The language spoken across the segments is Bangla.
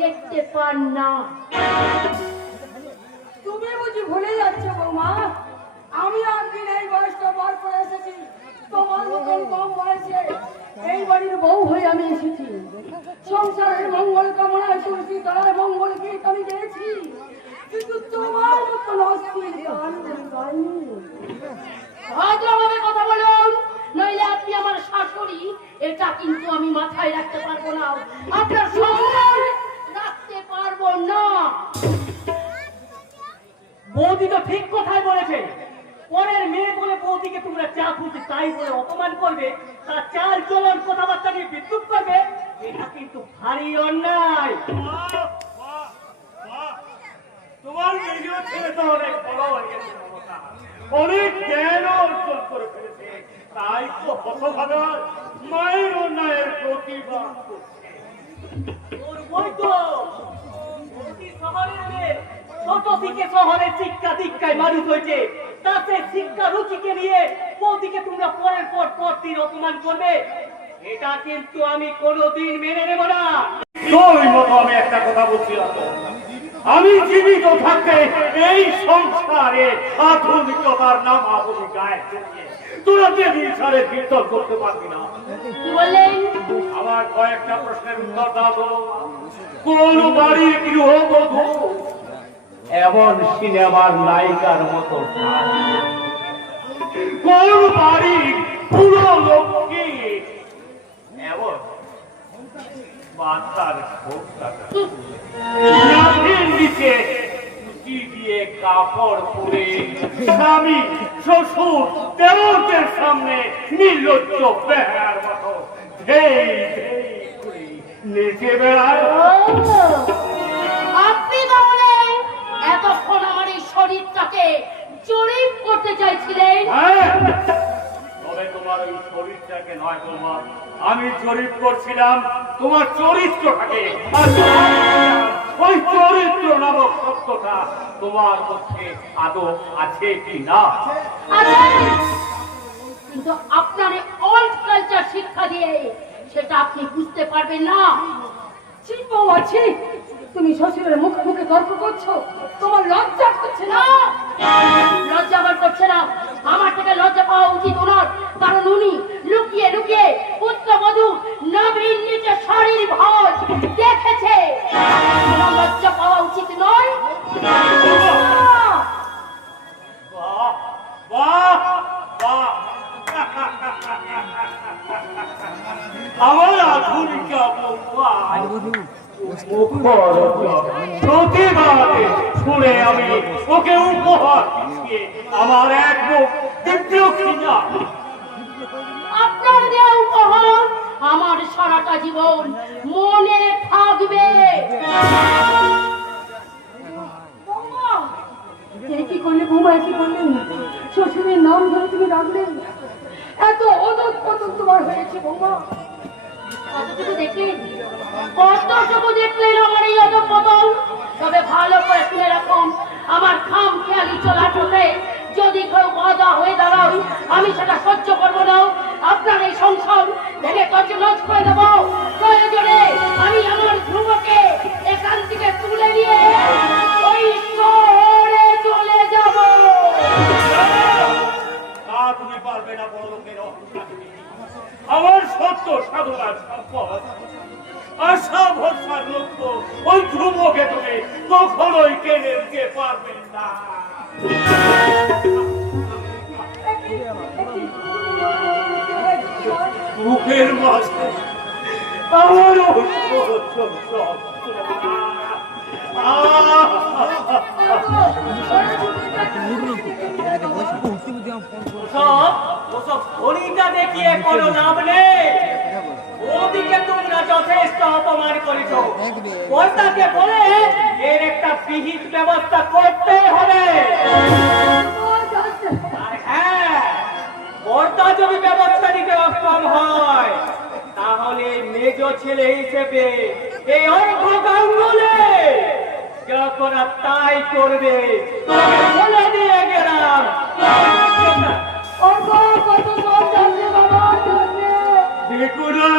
দেখতে পান না। তুমি বুঝি ভুলে যাচ্ছ বৌমা, আমি একদিন এই বয়সটা পার করে এসেছি। তোমার মতন কম বয়সে এই বাড়ির বউ হয়ে আমি এসেছি। সংসারের মঙ্গল কামনায় তুলসী তলায় মঙ্গল গীত আমি গেয়েছি, কিন্তু তোমার মতন অস্থির গান গাইনি। ভদ্রভাবে কথা বলুন, নইলে আপনি আমার শাশুড়ি, এটা কিন্তু আমি মাথায় রাখতে পারবো না। আপনার সম্মান রাখতে পারবো না। বৌদি তো ঠিক কথাই বলেছে। পরের মেয়ে বলে বৌদিকে তোমরা যা খুশি তাই বলে অপমান করবে, তার চাল চলন কথাবার্তা নিয়ে বিদ্রুপ করবে, এটা কিন্তু ভারী অন্যায়। তোমার মেয়ে ছেলে তো অনেক বড় হয়ে গেছে, অনেক জ্ঞান অর্জন করে ফেলেছে, তাই তো হতভাগা মায়ের অন্যায়ের প্রতিবাদ করছে। ওর বই তো বৌদি শহরের মেয়ে, ছোট থেকে শহরে শিক্ষা দীক্ষায় মানুষ হয়েছে, তাতে শিক্ষা রুচিকে নিয়ে বৌদিকে তোমরা পরের পর দিন অপমান করবে, এটা কিন্তু আমি কোনোদিন মেনে নেব না। তোর মতো আমি একটা কথা বলছিলাম, আমি জীবিত থাকতে এই সংসারে আধুনিকতার নাম আবলি গায়ে তোরা দেবীর সারে কীর্তন করতে পারবি না। কি বললেন? আমার কয়েকটা প্রশ্নের উত্তর দাও। কোন বাড়ির গৃহবধূ এমন সিনেমার নায়িকার মতো? কোন বাড়ির পুরো লোককে এমন বাচ্চার নিচে দিয়ে কাপড় পরে স্বামী শ্বশুর দেবতার সামনে নির্লজ্জ বেহার মতো নেচে বেড়ায়? আপনি তাহলে এতক্ষণ আমার এই শরীরটাকে জরিপ করতে চাইছিলেন? তবে তোমার ওই শরীরটাকে নয় তোমার, আমি জরিপ করছিলাম তোমার চরিত্রটাকে। ওই চরিত্র নামক সত্যটা তোমার মধ্যে আদৌ আছে কি না? কিন্তু আপনার ওল্ড কালচার শিক্ষা দিয়ে সেটা আপনি বুঝতে পারবেন না। চিন্তাও আছে, তুমি শ্বশুরের মুখে মুখে তর্ক করছো, তোমার লজ্জা করছে না? লজ্জা আমার করছে না। আমার থেকে লজ্জা পাওয়া উচিত ওনার, কারণ উনি লুকিয়ে লুকিয়ে পুত্রবধূ নবীন নিচে শরীর ভর দেখেছে। ওনার লজ্জা পাওয়া উচিত নয়। বাহ বাহ বাহ, আমার আধুনিকা প্রতিবাদে শুনে আমি ওকে উপহার দিচ্ছি আমার এক মুখ তৃতীয় কিনা। আপনার দেওয়া উপহার আমার সারাটা জীবন মনে থাকবে। কি করলে বৌমা, কি করলেন? শ্বশুরের নাম ধরে তুমি রাখলেন, এত অদত পতন তোমার হয়েছে বৌমা। কতটুকু দেখলেন? কতটুকু দেখলেন আমার এই অধঃপতন? তবে ভালো করে শুনে রাখুন, আমার খাম খেয়ালি চলার পথে যদি কেউ বাধা হয়ে দাঁড়ায়, আমি সেটা সহ্য করবো না। আপনার এই সংসার ভেঙে তছনছ করে দেবো। প্রয়োজনে আমি আমার ধ্রুবকে এখান থেকে তুলে নিয়ে ওই শহরে চলে যাব। তা তুমি পারবে না বড় লোকের অহংকার। আমার সত্য সাধনার সম্পদ আশা ভরসার লক্ষ্য, ওই ধ্রুবকে তুমি কখনোই কেড়ে নিতে পারবে না। মুখের মাঝে আমার ওসব খনিটা দেখিয়ে কোনো লাভ নেই। ওদিকে তোমরা যথেষ্ট অপমান করেছ, কর্তাকে বলে এর একটা বিহিত ব্যবস্থা করতে হবে। আর হ্যাঁ, কর্তা যদি ব্যবস্থা নিতে অক্ষম হয়, তাহলে মেজ ছেলে হিসেবে এই অর্ঘ গাঙ্গুলে যা করা তাই করবে। বলে দিয়ে গেলাম। দেখো না,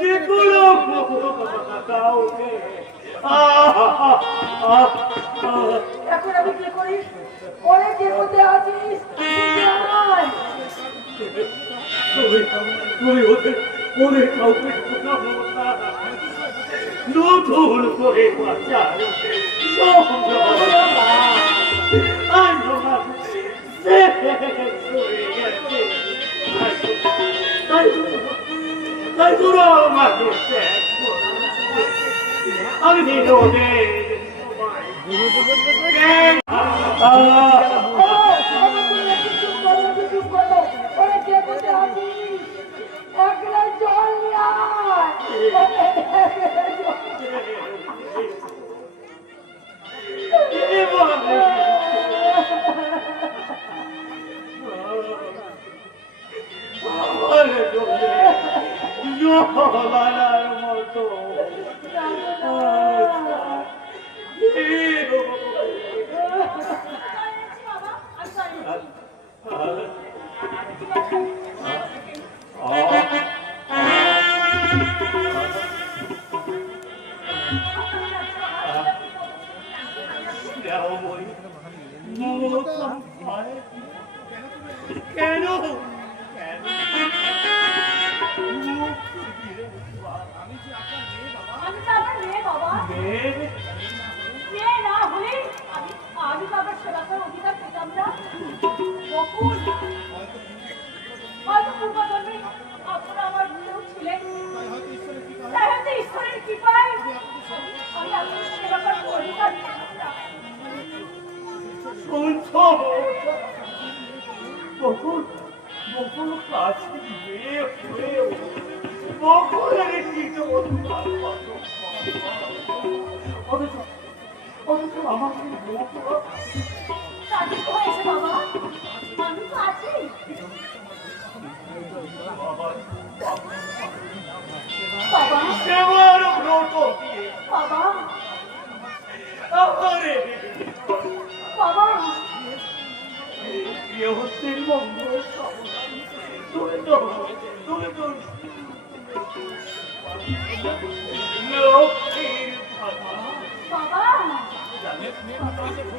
দেখো না দাও গে। এখন আমি কি করি? ওরে কে কোথায় আছিস? আয়। তুমি ওদের কাউকে শোনাবো না। নতুন করে বাঁচার সম্ভাবনা আজ আমার শেষ হয়ে গেছে। তাই তোরা আমাকে ত্যাগ করো। আমি ওদের চুপ করো। ওরে কে কোথায় আছিস? এক গ্লাস জল নিয়ে আয়। জলার মতো কেন আমি তো আপনার মেয়ে বাবা। মেয়ে না হলে আমি তো আপনার সেবা করার অধিকার পেতাম না। বকুল, হয়তো পূর্বজন্মে আপনারা আমার কেউ ছিলেন, তাই হয়তো ঈশ্বরের কৃপায় আমি আপনার সেবা করার অধিকার পেতাম না। শুনছো বকুল বকুল কাছে মেয়ে হয়েও বকুলের দিকে অথচ আমাকে তাদের তো হয়েছে বাবা, আমি তো আছি। বাবা সেবার ব্রত দিয়ে বাবা আমারে বাবা গৃহস্থের মঙ্গল তুমি তো লক্ষ্মীর বাবা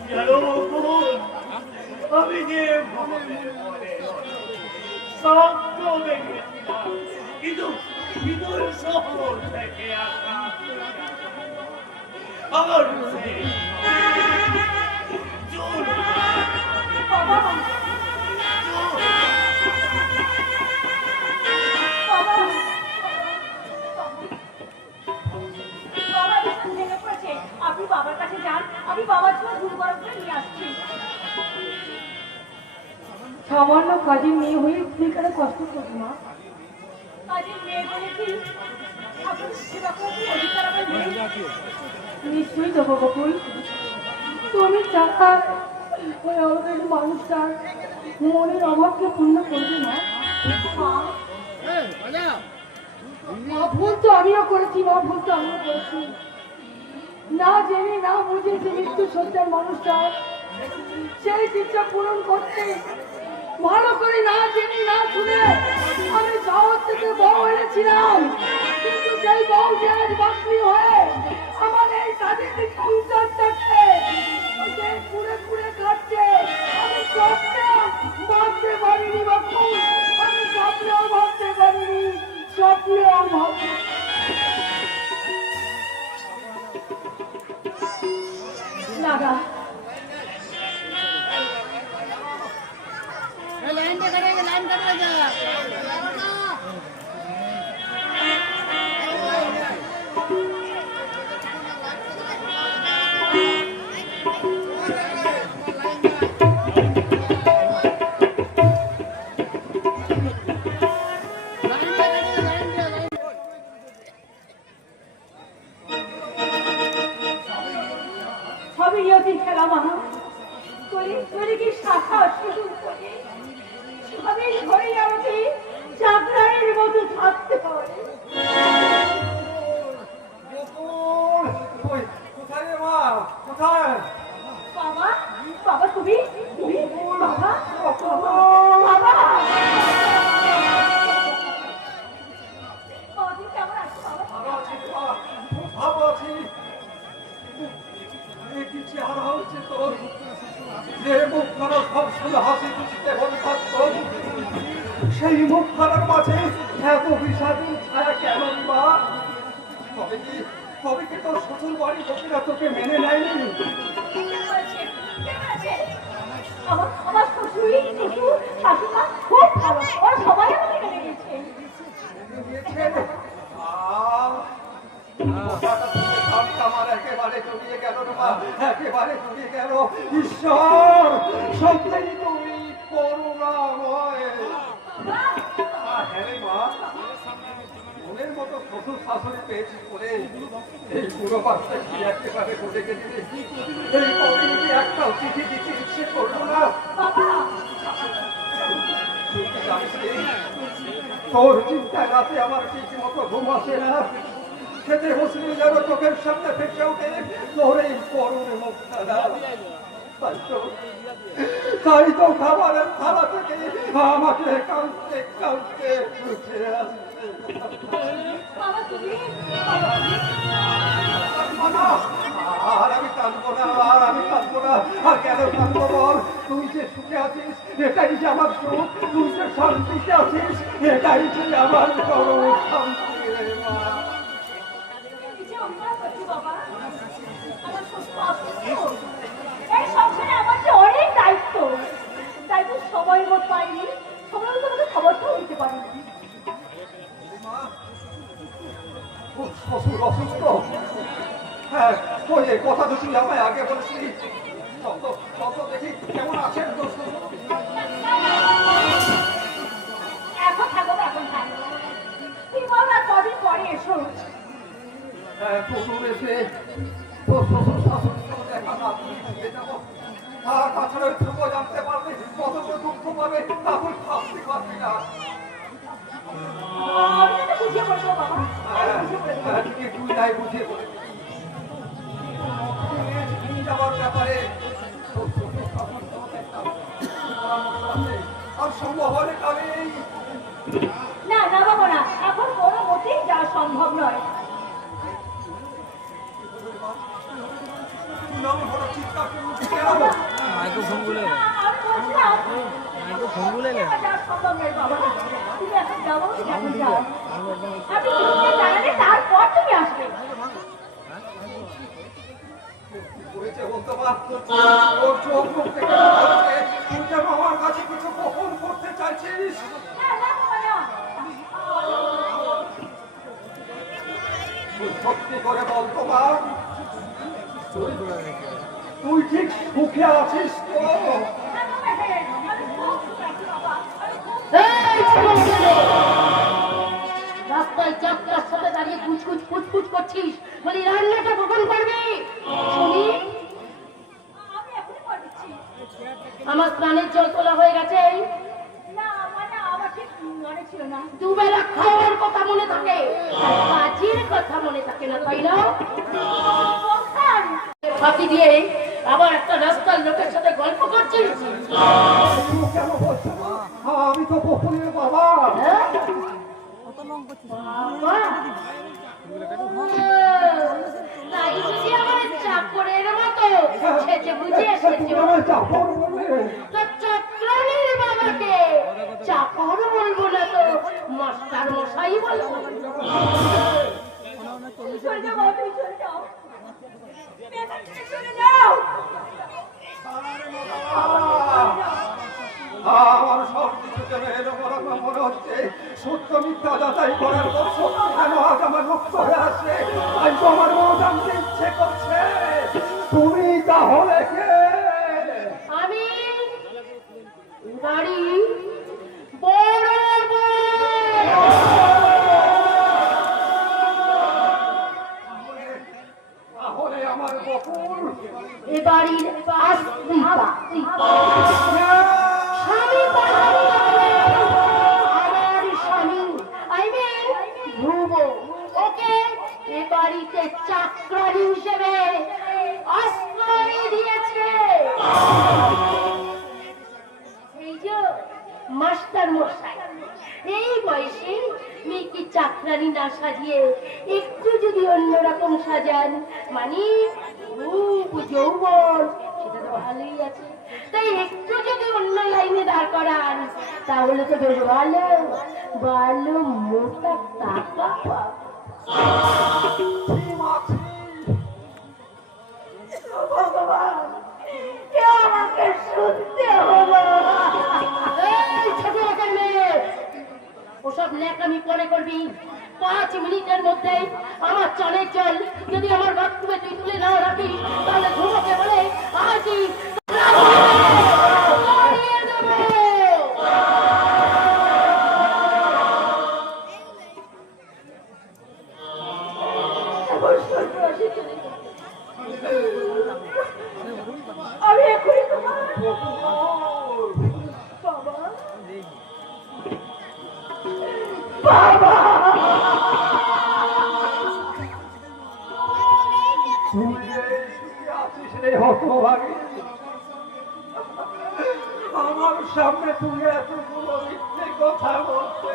জানো বকুল, আমি যে স্বপ্ন দেখেছিলাম কিন্তু শহর থেকে আসা আমার বাবা আপনি বাবার কাছে যান, আমি বাবার জন্য দুধ গরম করে নিয়ে আসছি। সামান্য কাজের মেয়ে হয়ে তুই কেন কষ্ট করবি মা? কাজের মেয়ে বলে কি আপনাদের সেবা করার অধিকার আমার নেই? নিশ্চয়ই দেবো বকুল। তুমি চাকা ওই অলরেডি মানুষটার মনের অভাবকে পূর্ণ করবে না। মা ভুল তো আমিও করেছি, না জেনে না বুঝে যে মৃত্যু সজ্জার মানুষটা সেই ইচ্ছা পূরণ করতে ভালো করে না জেনে না শুনে আমি শহর থেকে বউ এনেছিলাম, কিন্তু সেই বউ যে আজ বাকরি হয়ে আমার এই স্বাধীন সংসারটাকে পুড়ে পুড়ে খাচ্ছে। আমি স্বপ্নেও ভাবতে পারিনি বাপু, আমি স্বপ্নেও ভাবতে পারিনি, স্বপ্নেও ভাবতে লাগা। সবই নিয়তির খেলা মা। তুই কি শাখা শুধু করে সবই ধরে আমাকে চাকরানির মতো থাকতে হয়। বাবা বাবা তুমি বাবা বাবা কেমন আছো বাবা? হচ্ছে তোর যে মুখখানা সবসময় হাসি খুশিতে ভরে থাকতো সেই মুখখানার মাঝে এত বিষাদী ছায়া কেন মা? তবে কি তোর শ্বশুর বাড়ি লোকেরা তোকে মেনে নেয়নি? আমার শ্বশুরই শ্বশুর শাশুড়া খুব ভালো, ওরা সবাই আমাকে মেনে নিয়েছে। আমার একেবারে জড়িয়ে গেল মা, একেবারে জড়িয়ে গেল। ঈশ্বর সত্যিই তুমি করুণাময়। হ্যাঁ রে মা, মনের মতো শ্বশুর শাশুড়ি পেয়েছি করে এই পুরো বাচ্চা কি একেবারে বলে গেছে। এই কদিন কি একটাও চিঠি দিতে ইচ্ছে করলো না? তোর চিন্তায় রাতে আমার ঠিক মতো ঘুম আসে না। খেতে বসলে যেন চোখের সামনে ফেসে ওঠে তোর এই করুণ মুখটা। তাই তো খাবারের থালা থেকে আমাকে কাঁদতে কাঁদতে উঠে আসছে। আর আমি কাঁদবো না, আর আমি কাঁদবো না। আর কেন কাঁদবো বল? তুই যে সুখে আছিস এটাই যে আমার সুখ, তুই যে শান্তিতে আছিস এটাই যে আমার চরম শান্তি রে মা। এই সংসারে আমার যে অনেক দায়িত্ব, তাই তো সময় মত পাইনি, সময় মতো আমাকে খবরটাও দিতে পারিনি। শ্বশুর অসুস্থ? হ্যাঁ, ওই এই কথা তো তুই আমায় আগে বলছিলি। দেখি কেমন আছেন তোর শ্বশুর? এখন থাকো, এখন থাকো, তুই বল না কদিন পরে এসো। হ্যাঁ, শ্বশুর এসে তোর শ্বশুর শাশুড়ির সঙ্গে দেখা না দিয়ে যাবো। আর তাছাড়া ধ্রুব জানতে পারলে কতটা দুঃখ পাবে তা তুই ভাবতে পারবি না। আমি তো বুঝিয়ে বলবো বাবা, তুই নাই বুঝিয়ে বলে যাওয়ার ব্যাপারে আর সম্ভব হলে কালেই না না বাবা না, এখন কোনো মতেই যাওয়া সম্ভব নয়। চিৎকার মাইক্রোফোন গুলো আমি বলছিলাম মাইক্রোফোন গুলো যাওয়া সম্ভব নয় বাবা, তুমি এখন যাবো, এখন যাও। আমি তোমাকে জানালে তারপর তুমি আসবে। বলতে ওর চোখ মুখ থেকে তুই যেন আমার কাছে কিছু গোপন করতে চাইছিস। না না বাবা না, তুই সত্যি করে বলতো মা, তুই ঠিক সুখে আছিস তো? এই ছোট ছেলে, রাস্তায় যাত্রার সাথে দাঁড়িয়ে কুচকুচ ফুচফুচ করছিস, বলি রান্নাটা কখন করবি? শুনি আমি এখনই করে দিচ্ছি। আমার স্নানের জল তোলা হয়ে গেছে। না মানে আমার ঠিক মনে ছিল না। দুবেলা খাওয়ার কথা মনে থাকে, আর কাজের কথা মনে থাকে না, তাই না? ফাঁকি দিয়ে আবার একটা রাস্তার লোকের সাথে গল্প করছিস। তুই কেন বলছো মা? আমি তো বকুলের বাবা। হ্যাঁ? বাবা? তাই বুঝি আমার চাকরের মতো সেজে বুঝে এসেছো? তুমি আমায় চাকর বলবে? তো চাকরানির বাবাকে চাকর বলবো না তো মাস্টার মশাই বলবো। চলে যাও বাবা, তুমি চলে যাও, তুমি এখান থেকে চলে যাও। আমার সব কিছু যেন এলোমেলো মনে হচ্ছে। সত্য মিথ্যা যাচাই করার পর সত্য যেন আজ আমার মুক্ত হয়ে আসছে। আজ তো আমার মন জানতে ইচ্ছে করছে তুমি তাহলে কে? আমি বাড়ি বড় তাহলে আমার বকুল এ বাড়ির আস্তিকা। স্বামী আমার স্বামী, আই মিন ধ্রুব, ওকে এ বাড়িতে চাকরানি হিসেবে আশ্রয় দিয়েছে। এই যে মাস্টার মশাই, এই বয়সে মেয়েকে চাকরানি না সাজিয়ে একটু যদি অন্যরকম সাজান, মানে রূপ যৌবন ভালোই আছে, তাই একটু যদি অন্য লাইনে দাঁড় করান তাহলে তো বেশ ভালো ভালো মোটা টাকা পাবো। ভগবান, কেউ আমাকে শুনতে হলো। এই ছোট লোকের মেয়ে, ওসব ন্যাকামি পরে করবি। 5 মিনিটের মধ্যে আমার চলে চল। যদি আমার বাথরুমে তুই তুলে না রাখি তাহলে ধুমকে বলে আজই তাড়িয়ে দেবো। আমি এখনই তোমার বাবা আমার সামনে তুমি এতগুলো মিথ্যে কথা বলতে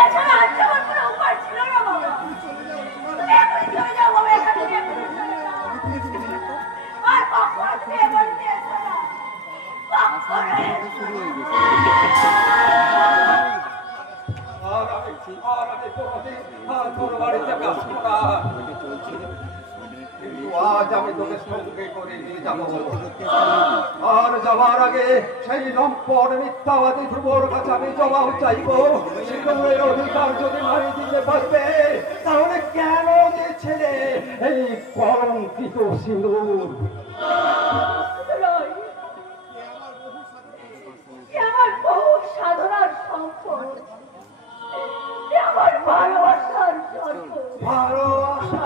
এছাড়া আর আমার কোনো উপায় ছিল না বাবা। তুমি এখনই চলে যাও বাবা, এখান থেকে এখনই চলে যাও। আর কখনো তুমি এ বাড়িতে এসো না। কখনো এসো না। আর আমি কোনোদিন তোর বাড়িতে আসবো না। কিন্তু আজ আমি তোকে সঙ্গে করে নিয়ে যাবো। আর যাওয়ার আগে সেই লম্পট মিথ্যাবাদী ধ্রুবর কাছে আমি জবাব চাইবো। সিঁদুরের অধিকার যদি নারী দিতে পারবে তাহলে কেন দিয়েছিলে এই কলঙ্কিত সিঁদুর? আমার বহু সাধনার সম্পদ, আমার ভালোবাসার জন্ম। ভালোবাসা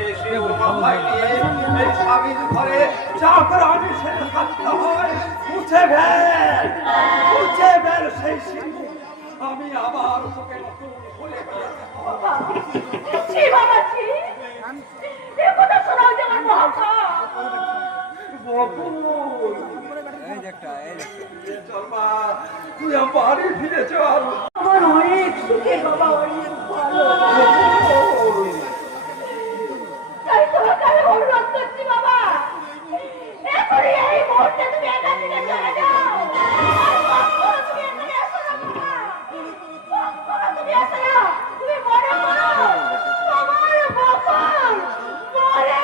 এই স্বামীর ঘরে চাকরানি সেটা থাকতে হয়। মুছে ফেল সেই সিঁদুর। আমি আবার তোকে নতুন করে ছি বাবা, ছি। এ কথা শোনাও যে আমার মহাপাপ। চল মা, তুই আমার বাড়ি ফিরে চল। আমার অনেক সুখে বাবা, অনেক ভালো। তাই তোমাকে আমি অনুরোধ করছি বাবা, এখনই এই মুহূর্তে তুমি এখান থেকে চলে যাও। আর কখনো তুমি এখানে এসো না বাবা। কখনো তুমি এসো না। তুমি মনে করো তোমার বকর মরে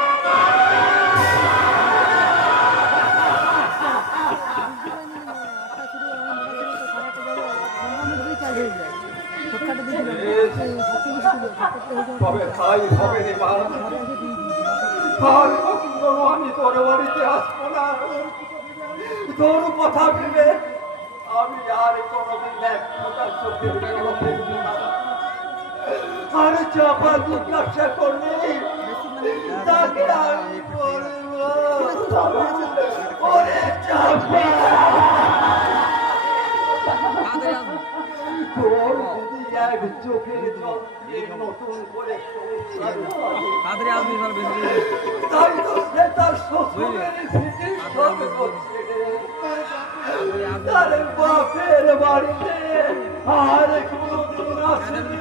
তবে তাই হবে রে মা। আর কখনো আমি তোর বাড়িতে আসবো না। তোর কথা ভেবে আমি আর কোনোদিন এক ফোঁটা চোখের জল ফেলবো না। আর চাপা জিজ্ঞাসা করলে তাকে আমি বলবো, ওরে চাপা, তোর যদি এক চোখের জল দিয়ে নতুন করে সংসার হয়, তাই তো সে তার শ্বশুরের ভিটে সব করছে। তার বাপের বাড়িতে আর কোনোদিন আসেনি।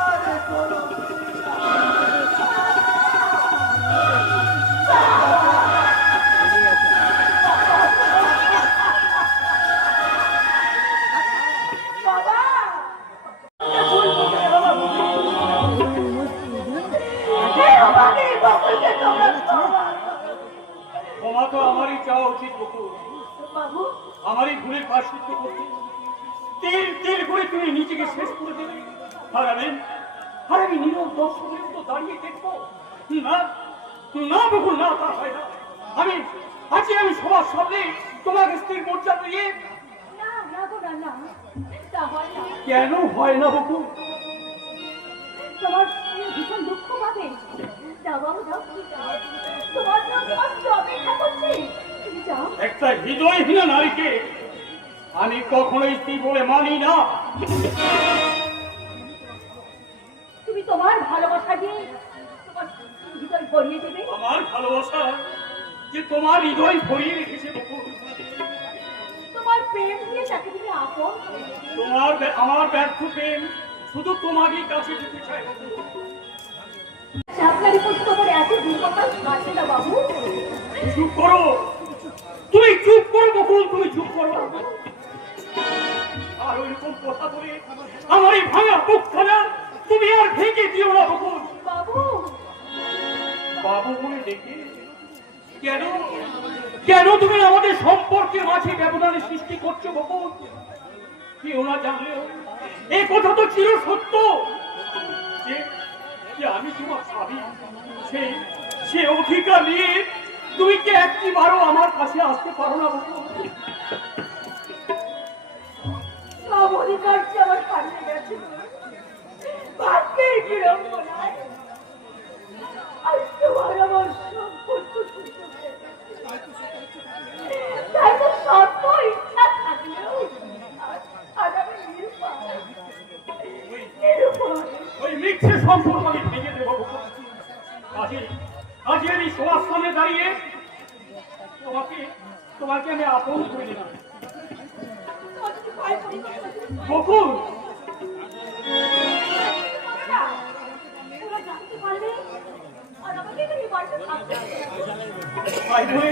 আর কোনোদিন বাবা। এই আমাকে বকরকে তোমরা ক্ষমা করো। ক্ষমা তো আমারই চাওয়া উচিত বকুল। বাবু, আমারই ভুলের প্রায়শ্চিত্ত করতে তিল তিল করে তুমি নিজেকে শেষ করে দেবে। আর আমি নীরব দর্শকের মতো দাঁড়িয়ে দেখবো না? না বকুল, না, তা হয় না। আমি সবার সামনে তোমার স্ত্রীর মর্যাদা দিয়ে না না গো, না না, তা হয় না। কেন হয় না বকুল? তোমার স্ত্রী ভীষণ দুঃখ পাবে। যাও বাবু, যাও, তুমি যাও। তোমার জন্য তোমার স্ত্রী অপেক্ষা করছে। তুমি যাও। একটা হৃদয়হীন নারীকে আমি কখনোই স্ত্রী বলে মানি না। তুমি তোমার ভালোবাসা দিয়ে তোমার স্ত্রীর হৃদয় ভরিয়ে দেবে। আমার ভালোবাসা যে তোমার হৃদয় ভরিয়ে রেখেছে বকুল। তোমার প্রেম দিয়ে তাকে তুমি আপন করে নিলে। আমার ব্যর্থ প্রেম শুধু তোমারই কাছে যেতে চাই বকুল। আপনারই প্রশ্ন করে এত দুর্বলতা আসে না বাবু। চুপ করো, তুমি চুপ করো বকুল, তুমি চুপ করো। আর ওইরকম কথা বলে আমার এই ভাঙা বুকখানা তুমি আর ভেঙে দিও না বকুল। বাবু বাবু বলে ডেকে কেন কেন তুমি আমাদের সম্পর্কের মাঝে ব্যবধানের সৃষ্টি করছো বকুল? কেউ না জানলেও এই কথা তো চির সত্য যে যে আমি তোমার স্বামী। সে অধিকার নিয়ে তুমি কি একটিবারও আমার কাছে আসতে পারো না বকুল? সব অধিকার কি আমার পালিয়ে গেছে ভাগ্যের বিড়ম্বনায়। আজ তোমার আমার সম্পর্ক সুস্থ হয়ে গেছে। তাই তো সত্য ইচ্ছা থাকলেও আজ আমি নিরুপায়। ওই মিথ্যে সম্পর্ক আমি ভেঙে দেবো বকুল। আজই আমি সবার সামনে দাঁড়িয়ে তোমাকে আমি আপন করে দিলাম বকুল। ওরা জানতে পারবে আর আমাকে এই বাড়িতে থাকতে হবে।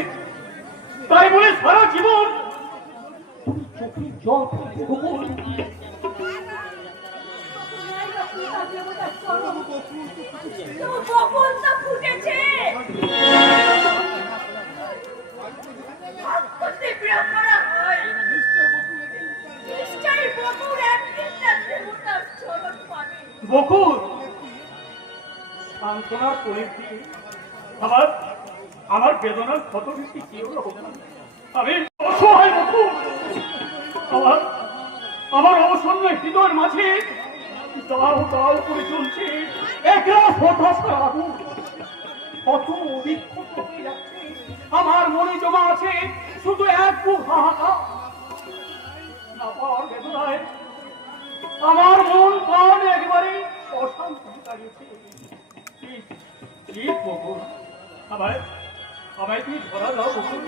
তাই বলে সারা জীবন চোখের জল ফেলবে বকুল। বকুলটা ফুটেছে। নিশ্চয়ই বকুল একদিন না দেবতার চরণ পাবে। বকুল সান্ত্বনার কোণের দিকে আমার বেদনার ক্ষত বৃষ্টি কেউ না হোক না। আমি অসহায় বকুল। আমার অবসন্ন হৃদয়ের মাঝে দাও দাও করে চলছে একটা হতাশার আগুন। কত বিক্ষুব্ধ হয়ে যাচ্ছে আমার মনে জমা আছে শুধু এক বুক হাহাকার। না পাওয়ার বেদনায় আমার মন প্রাণ একেবারে অশান্ত হয়ে দাঁড়িয়েছে। বকুল আমায় তুমি ধরা দাও বকুল।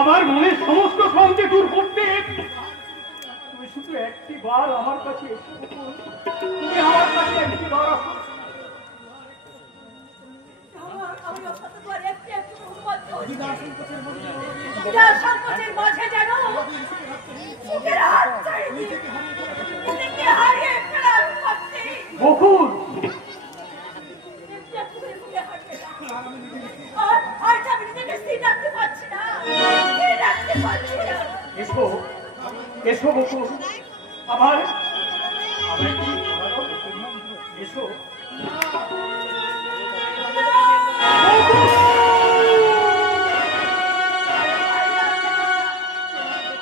আমার মনের সমস্ত সন্দেহ দূর করতে তুমি শুধু একটি বার আমার কাছে এসো বকুল। তুমি আমার কাছে একটি বার আসো। আমি অসাধ্য করে একটু উন্মত্ত যার সংকোচের মাঝে যেন বুকের হাত ছাড়িয়ে দিয়ে নিজেকে হারিয়ে ফেলার পথে বকুল আর আমি নিজেকে স্থির রাখতে পারছি না, স্থির রাখতে পারছি না। এসো এসো বকুল। আমায় এসো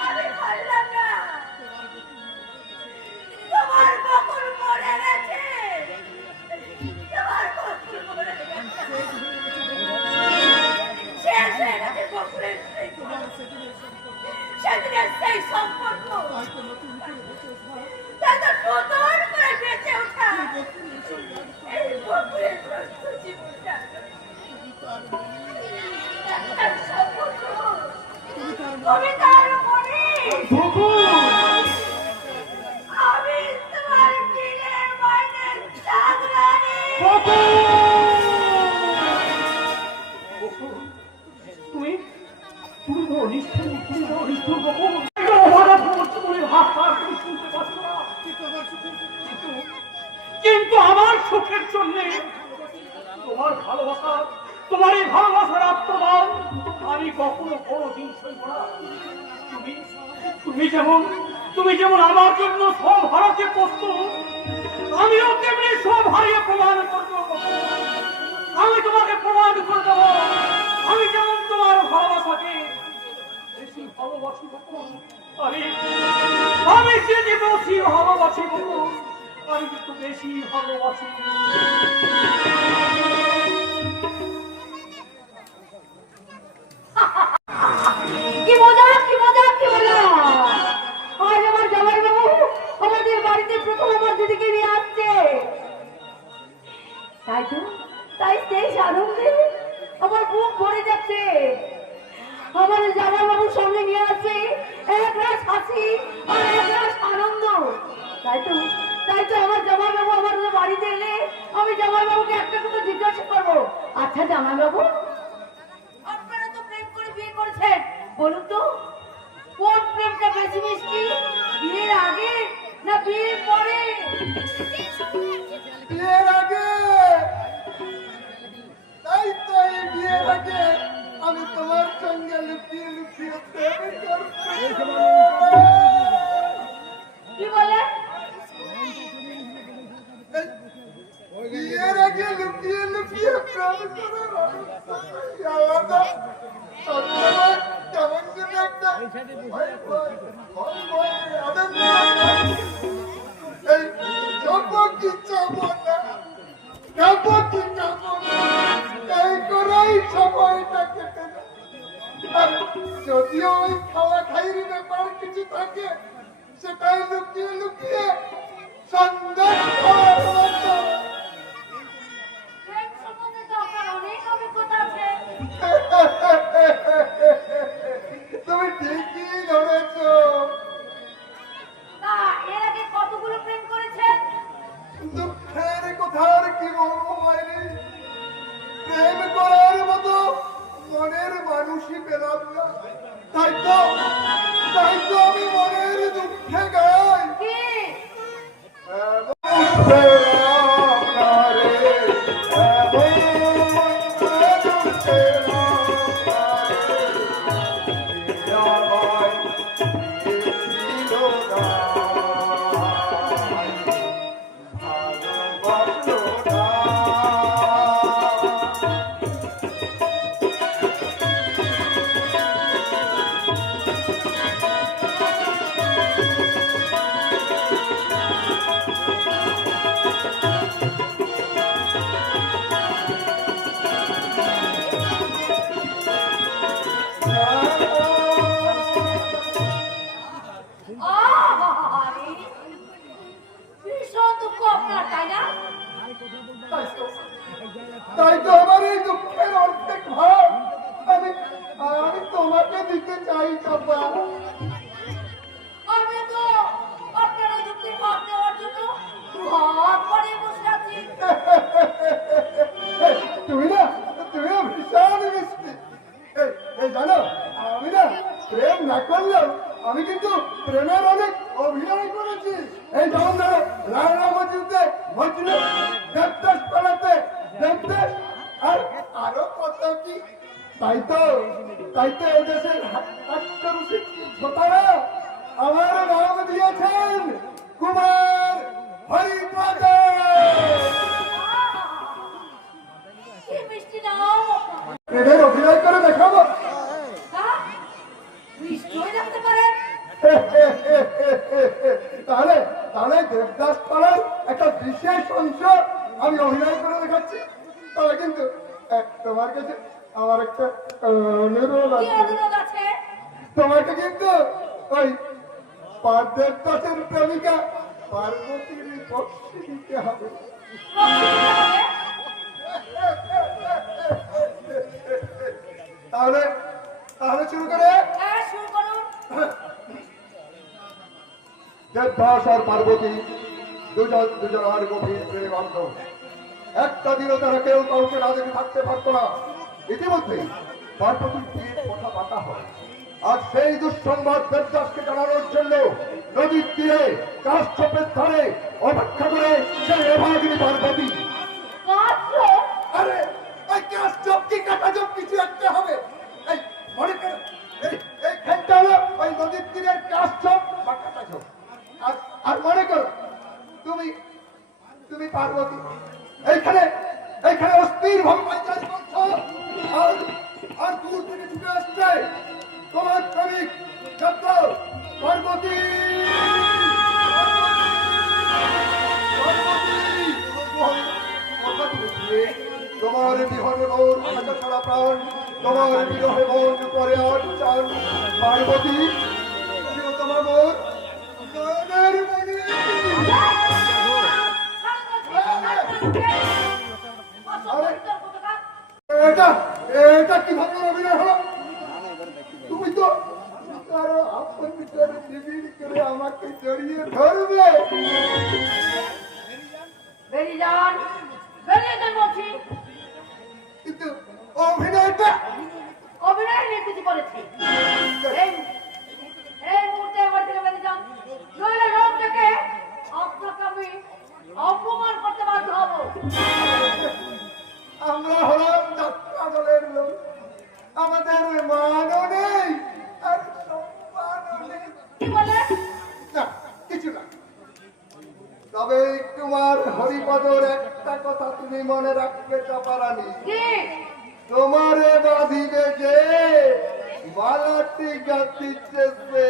আমি পারলাম না। তোমার বকুল মরে গেছে, তোমার বকুল মরে গেছে। শেষ হয়ে গেছে বকুলের সেদিনের সেই সম্পর্ক। তাদের নতুন করে বেঁচে ওঠা এই বকুলের প্রশ্ন জীবনটা একটা সম্পর্ক কবিতার মনে। আমি তোমার দিনের মাইনের চাঁদরানী। তুমি তুমি অনিষ্ঠ বকুল। কিন্তু আমার সুখের জন্য তোমার ভালোবাসা, তোমার এই ভালোবাসার আত্মদান আমি কখনো কোনোদিন সইব না। তুমি যেমন আমার জন্য সব হারাতে প্রস্তুত, আমিও তেমনি সব হারিয়ে প্রমাণ করবো। আমি তোমাকে প্রমাণ করে দেবো আমি যেমন তোমার ভালোবাসাকে বেশি ভালোবাসি বকুল। আমি যে বেশি ভালোবাসি বকুল, আমি কিন্তু বেশি ভালোবাসি। কি মজা কি মজা কি মজা! আজ আমার জামাই বাবু আমাদের বাড়িতে প্রথম আমার দিদিকে নিয়ে আসছে। তাই তো, তাই সেই আনন্দে আমার বুক ভরে যাচ্ছে। আমার জামাইবাবুর সঙ্গে নিয়ে আসে এক রাস হাসি আর এক রাস আনন্দ। তাই তো আমার জামাইবাবু আমার বাড়িতে এলে আমি জামাইবাবুকে একটা কথা জিজ্ঞাসা করবো, আচ্ছা জামাইবাবু, আপনারা তো প্রেম করে বিয়ে করেছেন, বলুন তো কোন প্রেমটা বেশি মিষ্টি, বিয়ের আগে না বিয়ের পরে? বিয়ের আগে। তাই তো এই বিয়ের আগে আমি তোমার সঙ্গে লুকিয়ে লুকিয়ে প্রেম করবো। কি বলে? বিয়ের আগে লুকিয়ে লুকিয়ে প্রেম করার অবস্থাটাই আলাদা। সবসময় কেমন যেন একটা ভয় ভয়, ভয় ভয় আনন্দ লাগে। এই যাবো কি যাবো না, যাবো কি যাবো না, এই করেই সময়টা কেটে যায়। আর যদিও ওই খাওয়া খাইরি ব্যাপার কিছু থাকে, সেটাই লুকিয়ে লুকিয়ে সন্দেহ হওয়ার মতো। প্রেম সম্বন্ধে তো আপনার অনেক অভিজ্ঞতা আছে। তুমি ঠিকই ধরেছ। তা এর আগে কতগুলো প্রেম করেছেন? দুঃখের কথার কি বলবো মাইরি, প্রেম করার মতো মনের মানুষই পেলাম না। তাই তো আমি মনের দুঃখে গাই, কি? পেলাম না রে, পেলাম না রে, আমায় দিয়েছিল না, ভালোবাসলো না। আরে, ভীষণ দুঃখ আপনার, তাই না? তাই তো আমার এই দুঃখের অর্ধেক ভাগ আমি আমি তোমাকে দিতে চাই চাপা। আমি তো আপনার ওই দুঃখের ভাগ নেওয়ার জন্য হাত করে বসে আছি। তুমি না ভীষণ মিষ্টি। এই জানো, আমি না প্রেম না করলেও আমি কিন্তু প্রেমের অনেক অভিনয় করেছি। এই যেমন ধরো রায়না মসজিদে মজনু, দেবদাস পালাতে দেবদাস, আর আরো কত কি। তাই তো এই দেশের হাস্যরসিক শ্রোতারা আমার নাম দিয়েছেন কুমার হরিপদ। কি মিষ্টি নাম আপনার। প্রেমের অভিনয় করে দেখাবো। হ্যাঁ? নিশ্চয়ই রাখতে পারেন। তাহলে দেবদাস পাড়ার একটা বিশেষ অংশ আমি অভিনয় করে দেখাচ্ছি। তবে কিন্তু তোমার কাছে আমার একটা অনুরোধ কি আছে। অনুরোধ আছে? তোমাকে কিন্তু ওই দেবদাসের প্রেমিকা পার্বতীর পক্ষে দিতে হবে। তাহলে শুরু করে। হ্যাঁ, শুরু করুন। দেবদাস আর পার্বতী দুজনের গভীর প্রেমে বান্ধ। একটা দিনও তারা কেউ কাউকে না দেখে থাকতে পারত না। ইতিমধ্যে পার্বতীর বিয়ের কথা পাকা হয়। আর সেই দুঃসংবাদ দেবদাসকে জানানোর জন্য নদীর তীরে কাষ্ঠপের ধারে অপেক্ষা করে সেই অভাগিনী পার্বতী। কাশ্যপ? আরে এই কাষ্ঠপ কি কাটাজপ কিছু একটা হবে। এই মনে করো এই খেলটা হলো ওই নদীর তীরের কাষ্ঠপ বা কাটাজপ। আর মনে করো তুমি পার্বতী এইখানে অস্থির ভাবে পাইচারি করছো। আর দূর থেকে ছুটে আসছে তোমার প্রেমিক দেবদাস পার্বতী। তোমার বিহনে মন আশা ছাড়া প্রাণ, তোমার বিরহে মন করে আর চান পার্বতী। তোমার মন নয়নের মণি। এটা কি ধরনের অভিনয় হলো? কারো আপন করে নিবিড় করে আমাকে জড়িয়ে ধরবে। বেরিয়ে যান, বেরিয়ে যান বলছি। কিন্তু অভিনয়টা অভিনয় নিয়ে কিছু করেছি। এই এই মুহূর্তে এবার থেকে বেরিয়ে যান, নইলে লোক থেকে আপনাকে আমি অপমান করতে বাধ্য হব। আমরা হলাম যাত্রা দলের লোক, আমাদের মানও নেই আর সম্মানও নেই। কি বলেন? না কিছু না, তবে তোমার হরিপদর একটা কথা তুমি মনে রাখবে চাপারানি, কি? তোমারে বাঁধিবে যে বালাটি গাতিছে সে।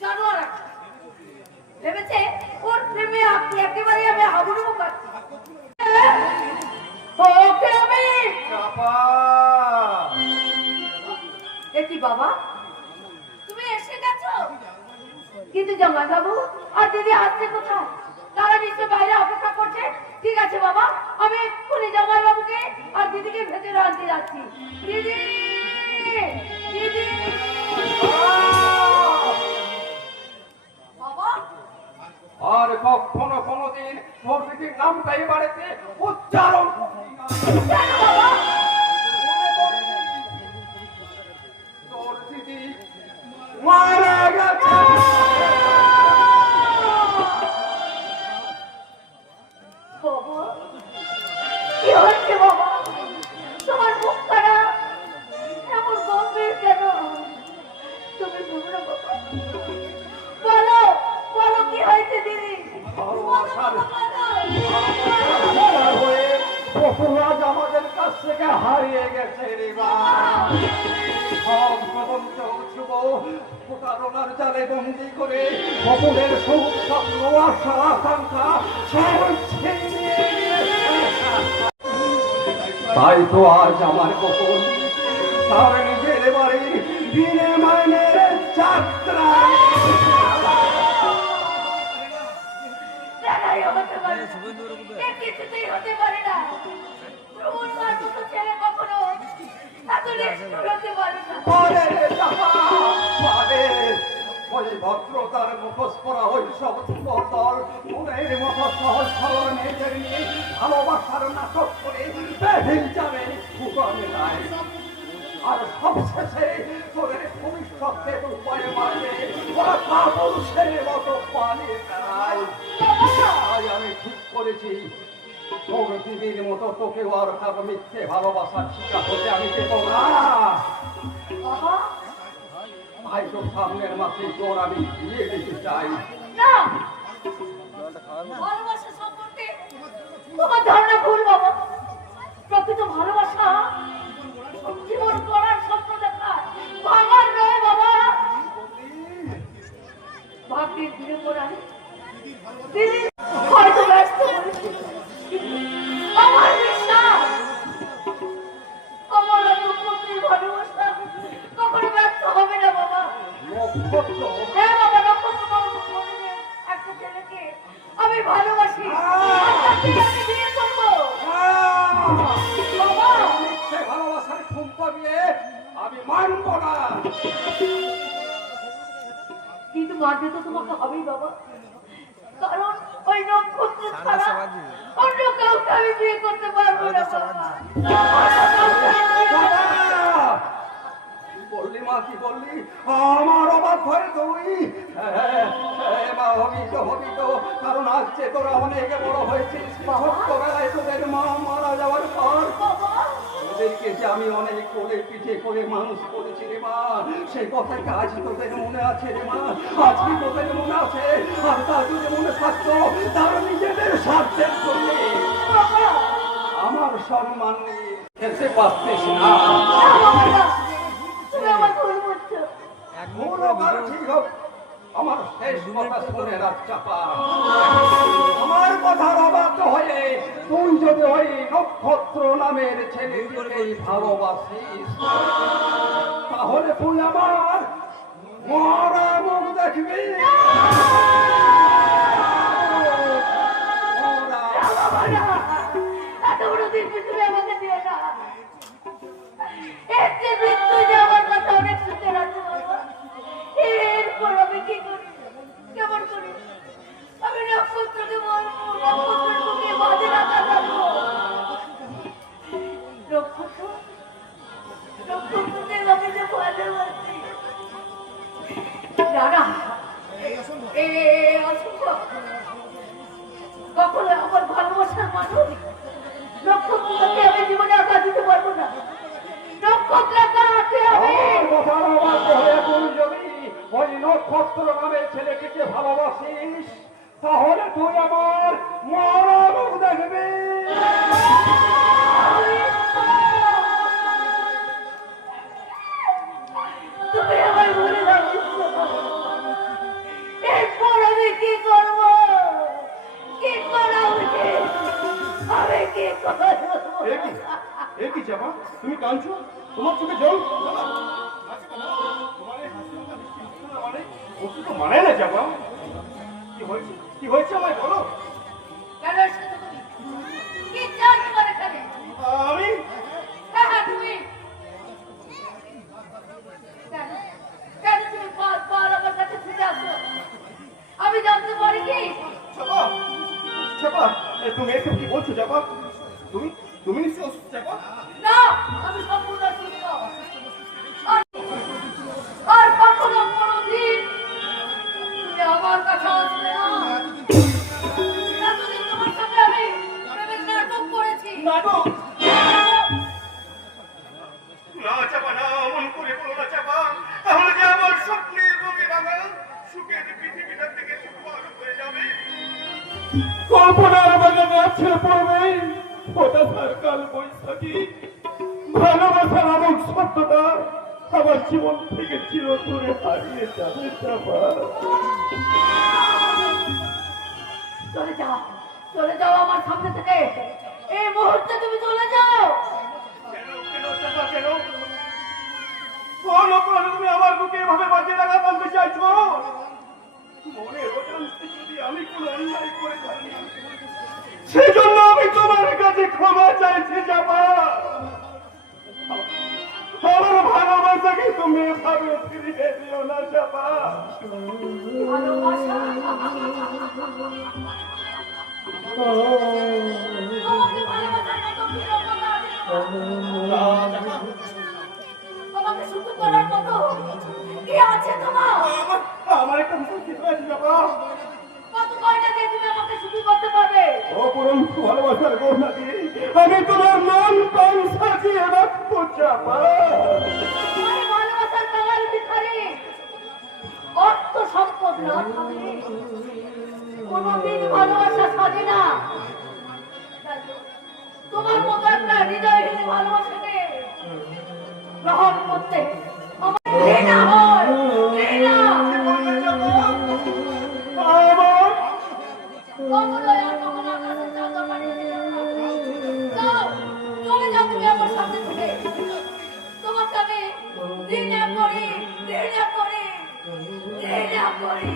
জানোয়ার একটা। ভেবেছে ওর প্রেমে আপনি একেবারে আমি হাবুডুবু করছি। ওকে আমি চাপা দেখি বাবা, তুমি এসে গেছো? কিন্তু জামাই বাবু আর দিদি আসছে কোথায়? তারা নিশ্চয় বাইরে অপেক্ষা করছে। ঠিক আছে বাবা, আমি এক্ষুনি জামাই বাবুকে আর দিদিকে ভেতরে আনতে যাচ্ছি। দিদি, দিদি। বাবা, আর কখনো কোনোদিন তোর দিদির নামটা এই বাড়িতে উচ্চারণ করবি না। কেন বাবা? মনে করবি তোর দিদি মারা গেছে। বাবা, কি হচ্ছে বাবা? তোমার মুখ খারাপ, এমন গম্ভীর কেন? তুমি বলো না বাবা, বলো, বলো কি হয়েছে দিদি? ভালোবাসার বলো। হয়ে অপরাধ আমাদের কাছ থেকে হারিয়ে গেছে রে মা। সব প্রবন্ধ শুভ প্রতারণার জালে বন্দি করে অপরের সবুজ স্বপ্ন আশা আকাঙ্ক্ষা সব ছিনিয়ে নিয়েছে। তাই তো আজ আমার কখন তার নিজের বাড়ির দিনে মাইনের যাত্রা। জানাই হতে পারে না। এ কিছুতেই হতে পারে না। প্রবল মতো ছেলে কখনো এত নিষ্ঠুর হতে পারে না। পরে চাপা, পরে ওই ভদ্রতার মুখোশ পরা ওই সব সুন্দর দল মনের মতো সহজ সরল মেয়েদের নিয়ে ভালোবাসার নাটক করে বেভিল যাবে উপানে নাই। আর সবশেষে তোদের ভবিষ্যতের উপায়ে মারবে ওরা কাপুরুষের মতো পালিয়ে বেড়ায়। তাই আমি ঠিক করেছি তোর দিদির মতো তোকেও আর কারো মিথ্যে ভালোবাসার শিকার হতে আমি দেব না। বাবা, ভাই তো সামনের মাসে তোর আমি বিয়ে দিতে চাই। না, ভালোবাসা সম্পর্কে তোমার ধারণা ভুল বাবা। প্রকৃত ভালোবাসা জীবন করার স্বপ্ন দেখা, ভাঙার নয় বাবা। ভাগ্যের ধীরে পড়ায় দিদি হয়তো ব্যস্ত হয়েছে। আমার বিশ্বাস আমার নক্ষত্রের ভালোবাসা কখনো ব্যর্থ হবে না বাবা। নক্ষত্র হ্যাঁ বাবা, নক্ষত্র বাবু বললেন একটা ছেলেকে আমি ভালোবাসি, আর তাকে আমি বিয়ে করবো। বাবা, মিথ্যে ভালোবাসার ঠুমকা দিয়ে আমি মানব না। কিন্তু মানতে তো তোমাকে হবেই বাবা, কারণ ওই নক্ষত্র ছাড়া অন্য কাউকে আমি বিয়ে করতে পারবো না বাবা। কি বললি মা, কি বললি? আমার অবাক হয়ে তুই মা হবি তো, কারণ আজ যে তোরা অনেক বড় হয়েছিস। ছোট্টবেলায় তোদের মা মারা যাওয়ার পর বাবা, ওদেরকে যে আমি অনেক কোলে পিঠে করে মানুষ করেছি রে মা, সেই কথাটা আজ তোদের মনে আছে রে মা, আজ কি তোদের মনে আছে? আর তা যদি মনে থাকতো তারা নিজেদের স্বার্থের জন্য বাবা, আমার সম্মান নিয়ে খেলতে পারতিস না। না বাবা, না, তুমি আমার ভুল করছো। ভুল হোক আর ঠিক হোক, আমার শেষ কথা শুনে রাখ চাপা। আমার কথার অবাধ্য হয়ে তুই যদি ওই নক্ষত্র নামের ছেলেটিকেই ভালোবাসিস, তাহলে তুই আমার মরা মুখ দেখবি। না বাবা, না, এত বড় দিন তুমি আমাকে মৃত্যু যাওয়ার কথা অনেক সুখে রাখতে বাবা। এরপর আমি কি করি, কেমন করি? আমি নক্ষত্রকে বলবো, নক্ষত্রকে বাজে রাখা থাকবো। নক্ষত্র, নক্ষত্রকে আমি যে ভালোবাসি। দাদা, কখনো আমার ভালোবাসার মানুষ নক্ষত্রকে আমি জীবনে আঘাত দিতে পারবো না। নক্ষত্রকে আমি ওই নক্ষত্র নামের ছেলেকে যে ভালোবাসিস তাহলে তুই আমার মরণ দেখবি। তুমি আমার ভুলে যাও। এরপর আমি কি করবো? কি করা উচিত? আমি কি করবো? কি চাপা, তুমি কাঁদছো? তোমার চোখে জল? মানে না চাপা, কি হয়েছে আমায় বলো। কেন এসেছো তুমি? কি চাও তোমার এখানে? আমি হ্যাঁ হ্যাঁ তুমি। কেন কেন তুমি বারবার আমার কাছে ফিরে আসো? আমি জানতে পারি কি? চাপা, চাপা, তুমি এসব কি বলছো চাপা? তুমি নিশ্চয় অসুস্থ চাপা? না, আমি সম্পূর্ণ সুস্থ। আর কখনো কোনোদিন তুমি আমার কাছে আসবে না। এতদিন তোমার সাথে আমি প্রেমের নাটক করেছি। নাটক? না চাপা, না, অমন করে বলো না চাপা, তাহলে যে আমার স্বপ্নের রঙে রাঙা সুখের পৃথিবীটা থেকে চুপচাপ হয়ে যাবে। কল্পনার বাগানে আছে পড়বে হতাশার কাল বৈশাখী। ভালোবাসা নামক শব্দটা আমার জীবন থেকে চিরতরে হারিয়ে যাবে চাপা। চলে যাও আমার সামনে থেকে। এই মুহূর্তে তুমি চলে যাও। কেন চাপা, কেন? কোন অপরাধে তুমি আমার বুকে এভাবে বাজিয়ে লাগা বলতে চাইছো? মনে অজান্তে যদি আমি কোনো অন্যায় করে থাকি সেই জন্য আমি তোমার কাছে ক্ষমা চাইছি চাপা। আমার ভালোবাসাকে তুমি এভাবে ফিরিয়ে দিও না চাপা। ভালোবাসা তোমাকে ভালোবাসার মতো বিরোধতা আছে তোমার? তোমাকে সুখী করার মতো কি আছে তোমার? আমার একটা ভীষণ কিছু আছে চাপা। কত কয়টা দিয়ে তুমি আমাকে সুখী করতে পারবে? অপরন্ত ভালোবাসার গহনা দিয়ে আমি তোমার মন প্রাণ সাজিয়ে রাখবো চাপা। আমি ভালোবাসার কাঙাল ভিখারি। অর্থ সম্পদ না থাকলে কোনোদিন ভালোবাসা সাজে না। তোমার মতো একটা হৃদয়হীন ভালোবাসাকে গ্রহণ করতে আমার ঘৃণা হয়, ঘৃণা। কখনোই আর কখনো আকাশের চাঁদা বাড়িয়ে দিও না। যাও, চলে যাও তুমি আমার সামনে থেকে। তোমাকে আমি ঘৃণা করি, ঘৃণা করি, ঘৃণা করি।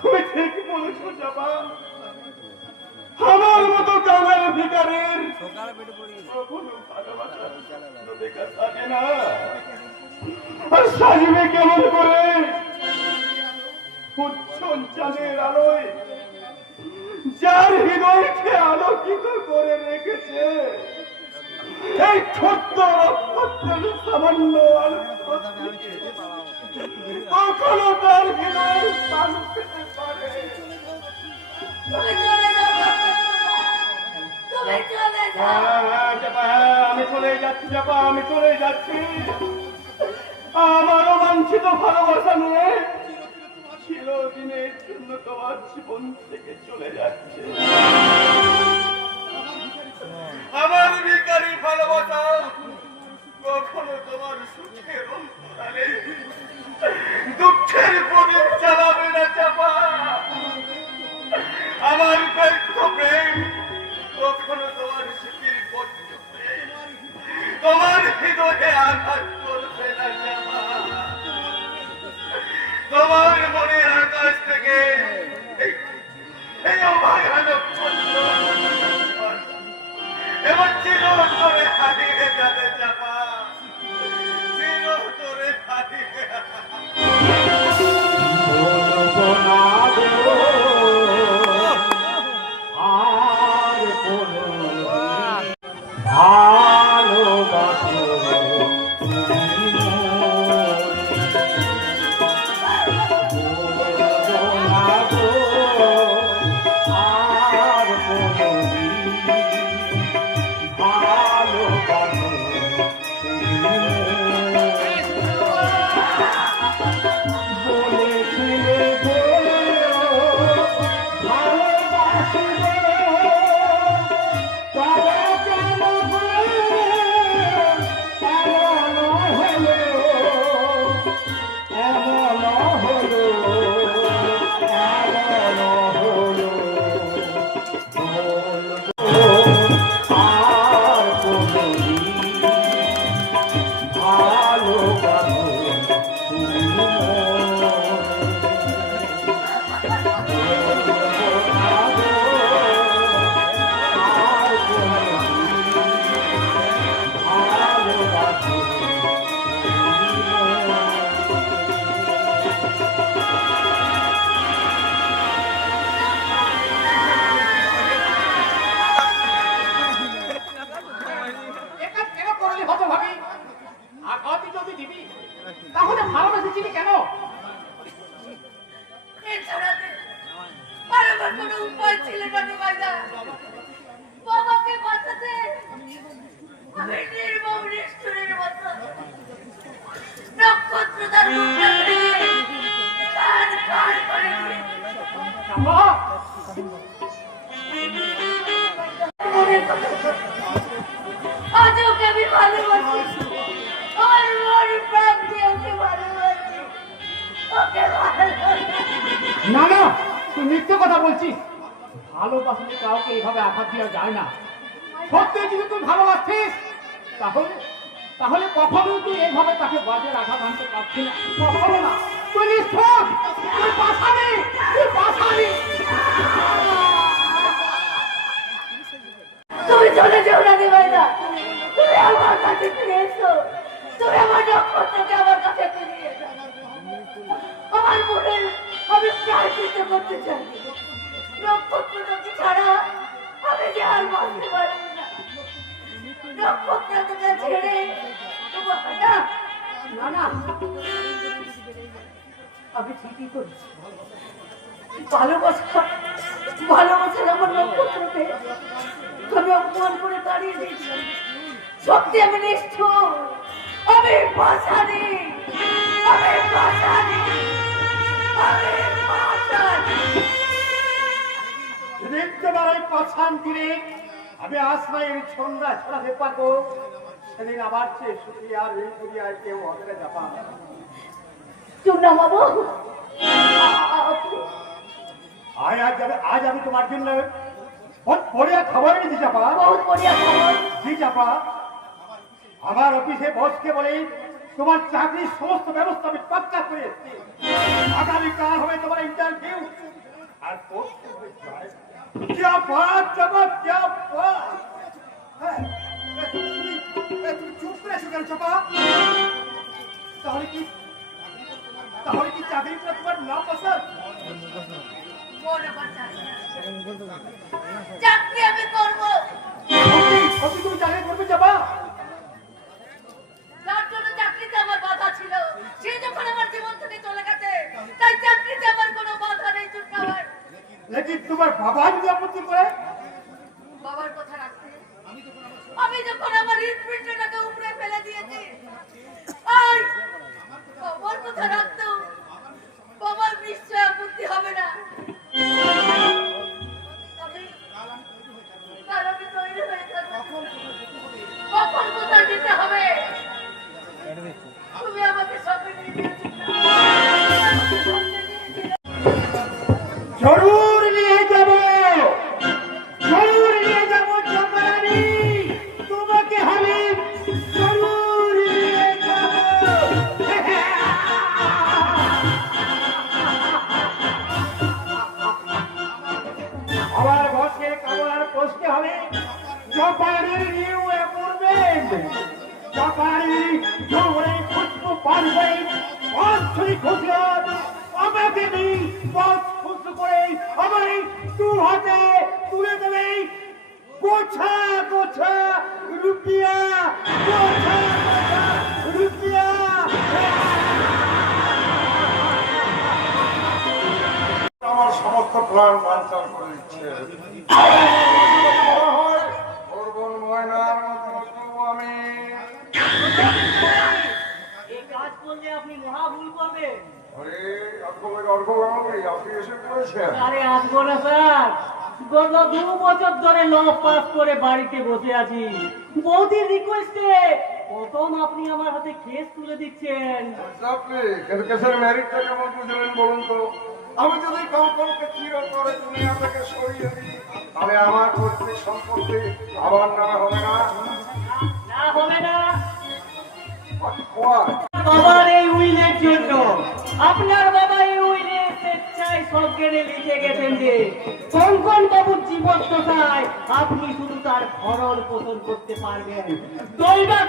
তুমি ঠিক বলেছো চাপা। আমার মতো কাঙাল ভিখারির সকালে পেটে পড়ে গেছে। কখনো ভালোবাসা দেখা থাকে না। আর সাজবে কেমন করে? উজ্জ্বল চাঁদের আলোয় যার হৃদয়কে আলোকিত করে রেখেছে এই ছোট্ট নক্ষত্রের সামান্য আলো কখনো তার হৃদয় স্থান পেতে পারে। তুমি চলে যাও, তুমি চলে যাও। আমি চলে যাচ্ছি চাপা, আমি চলে যাচ্ছি। আমার অবাঞ্ছিত ভালোবাসা নিয়ে চিরদিনের জন্য তোমার জীবন থেকে চলে যাচ্ছে। আমার ভিখারি ভালোবাসা কখনো তোমার সুখের অন্তরালে দুঃখের প্রদীপ জ্বালাবে না চাপা। আমার ব্যর্থ প্রেম কখনো তোমার স্মৃতির বজ্র হয়ে তোমার হৃদয়ে আঘাত করবে না চাপা। তোমার মনের আকাশ থেকে এই অভয়ানক এবং চিরতরে হারিয়ে যাবে চাপা, চিরতরে হারিয়ে বলবো না গো, আর কোনো ভালোবাসো তুমি মোরে। বলবো না গো, আর কোনোদিন ভালোবাসো তুমি মোরে। বলেছিলে যে ভালোবাসবে, তবে কেন গো এমন হলো, এমন হলো, এমন হলো। বলবো আর কোনোদিন ভালোবাসো তুমি মোরে। এটা কেন করলি হতভাগী? আঘাত যদি দিবি তাহলে ভালোবেসেছিলি কেন? এছাড়াতে আর আমার কোনো উপায় ছিল না নিমাইদা। বাবাকে বাঁচাতে আমি নির্মম নিষ্ঠুরের মতো নক্ষত্র তার মুখে ফেলে কান কান করে চাপা, মনের কথা। আজ ওকে আমি ভালোবাসি, আমার মন প্রাণ দিয়ে ওকে ভালোবাসি, ওকে ভালোবাসি। না না, তুই মিথ্যে কথা বলছিস। ভালোবাসলে কাউকে এইভাবে আঘাত দেওয়া যায় না। সত্যি যদি তুই ভালোবাসছিস তাহলে তাহলে কখনো তুই এইভাবে তাকে বাজের আঘাত আনতে পারছি না, কখনো না। তুই নিষ্ঠুর, তুই পাষাণী, তুই পাষাণী। তুমি চলে যাও না নিমাইদা, তুমি আমার কাছে ফিরে এসো, তুমি আমার নক্ষত্রকে আমার কাছে ফিরিয়ে এসো। আমার মনের আমি প্রায়শ্চিত্ত করতে চাই। নক্ষত্রকে ছাড়া আমি যে আর বাঁচতে পারবো না। নক্ষত্রকে ছেড়ে তোমার না না না, আমি ঠিকই করেছি। ভালোবাসার আমার নক্ষত্রকে আমি অপমান করে দাঁড়িয়ে দিয়েছি। সত্যি আমি নিষ্ঠুর, আমি পাষাণী, আমি পাষাণী, আমি পাষাণী। সেদিন তোমার ওই পাছান তীরে আমি আশ্রয়ের ছন্দা ছড়াতে পারবো, সেদিন আমার চেয়ে সুখী আর এই দুনিয়ায় কেউ হবে না চাপা। চুনা বাবু, আজ আমি তোমার জন্য বহুত বড়িয়া খবর এনেছি চাপা। বহুত বড়িয়া খবর। জি চাপা, আমার অফিসে বসকে বলে তোমার চাকরির সমস্ত ব্যবস্থা আমি পাক্কা করে এসেছি। আগামীকাল হবে তোমার ইন্টারভিউ। আর পোস্ট क्या बात चापा, क्या बात। হ্যাঁ, তুমি চুপ করে আছো কেন চাপা? তাহলে কি চাকরিটা তোমার না পছন্দ? মন আমার চাই না। চাকরি আমি করবো, সত্যি তুমি চাকরি করবে চাপা? যার জন্য চাকরিতে আমার বাধা ছিল, সে যখন আমার জীবন থেকে চলে গেছে, তাই চাকরিতে আমার কোনো বাধা নেই। চুট্টাবার লেকিন তোমার বাবা যদি আপত্তি করে? বাবার কথা রাখতে আমি যখন আমার হৃদপিণ্ডটাকে উপড়ে ফেলে দিয়েছি, আর বাবার কথা রাখতেও বাবার নিশ্চয় আপত্তি হবে না। আমি তৈরি হয়ে থাকবো। কখন কোথায় যেতে হবে তুমি আমাকে সঙ্গে নিয়ে গিয়েছো। জরুর নিয়ে যাব, জরুর নিয়ে যাব চাপারানি, তোমাকে আমি জরুর নিয়ে যাব। আমার বসকে কামড়ার পোষতে হবে চাপারানির নিউ বাৎসরিক ঘোষিয়ার আমাকে নেই বস খুশ করে আমার এই দু হাতে তুলে দেবে গোছা গোছা রুপিয়া গোছা গোছা রুপিয়া। আমার সমস্ত প্রাণ বাঞ্চাল করে দিচ্ছে। ওর ময়নার মতো আমি এই কাজ করলে আপনি মহা ভুল করবেন। আরে আপনি এসে পড়েছেন। আরে আসবো না স্যার, গত 2 বছর ধরে ল পাস করে বাড়িতে বসে আছি। বৌদির রিকোয়েস্টে প্রথম আপনি আমার হাতে কেস তুলে দিচ্ছেন। আপনি কিন্তু কেসের মেরিটটা কেমন বুঝলেন বলুন তো? আমি যদি কম্পনকে চিরতরে দুনিয়া থেকে সরিয়ে দিই তাহলে আমার পৈতৃক সম্পত্তি আমার নামে হবে না। না হবে না। Why? বাবার এই উইলের জন্য আপনার বাবা এই উইলে স্বেচ্ছায় সব কেড়ে লিখে গেছেন যে কঙ্কন বাবুর জীবদ্দশায় আপনি শুধু তার ভরণ পোষণ করতে পারবেন। দৈবাৎ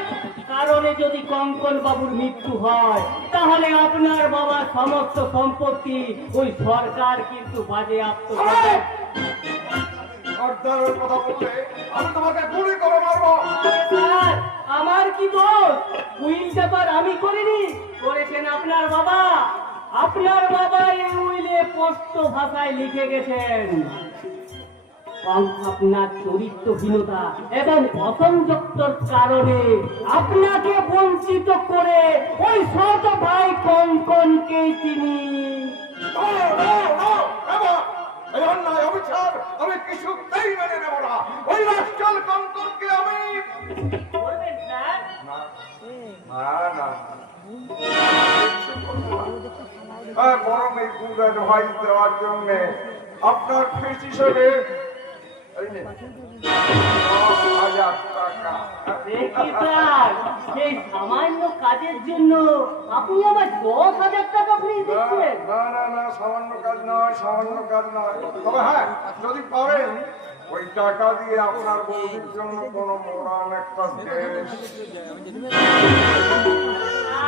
কারণে যদি কঙ্কন বাবুর মৃত্যু হয় তাহলে আপনার বাবার সমস্ত সম্পত্তি ওই সরকার কিন্তু বাজেয়াপ্ত করবে। সর্দারের কথা বললে আমি তোমাকে গুলি করে মারবো। স্যার, আমার কি দোষ? উইল পেপার আমি করিনি, করেছেন আপনার বাবা। আপনার বাবা এই উইলে স্পষ্ট ভাষায় লিখে গেছেন আপনার চরিত্রহীনতা এবং অসংযুক্তর কারণে আপনাকে বঞ্চিত করে ওই ছোট ভাই কঙ্কনকে তিনি এই অন্যায় অবিচার আমি কিছুতেই মেনে নেব না। ওই রাষ্ট্রাল কঙ্কনকে আমি করবেন স্যার। না না হ্যাঁ, বরং এই গুড অ্যাডভাইস দেওয়ার জন্য আপনার ফিস হিসেবে এই নে, 10,000 টাকা। দেখি স্যার, এই সামান্য কাজের জন্য আপনি আমার 10,000 টাকা ফ্রি দিচ্ছেন। না না না, সামান্য কাজ নয়, সামান্য কাজ নয়। তবে হ্যাঁ, যদি পারেন ওই টাকা দিয়ে আপনার বৌদির জন্য কোনো মোড়ান একটা দেশ।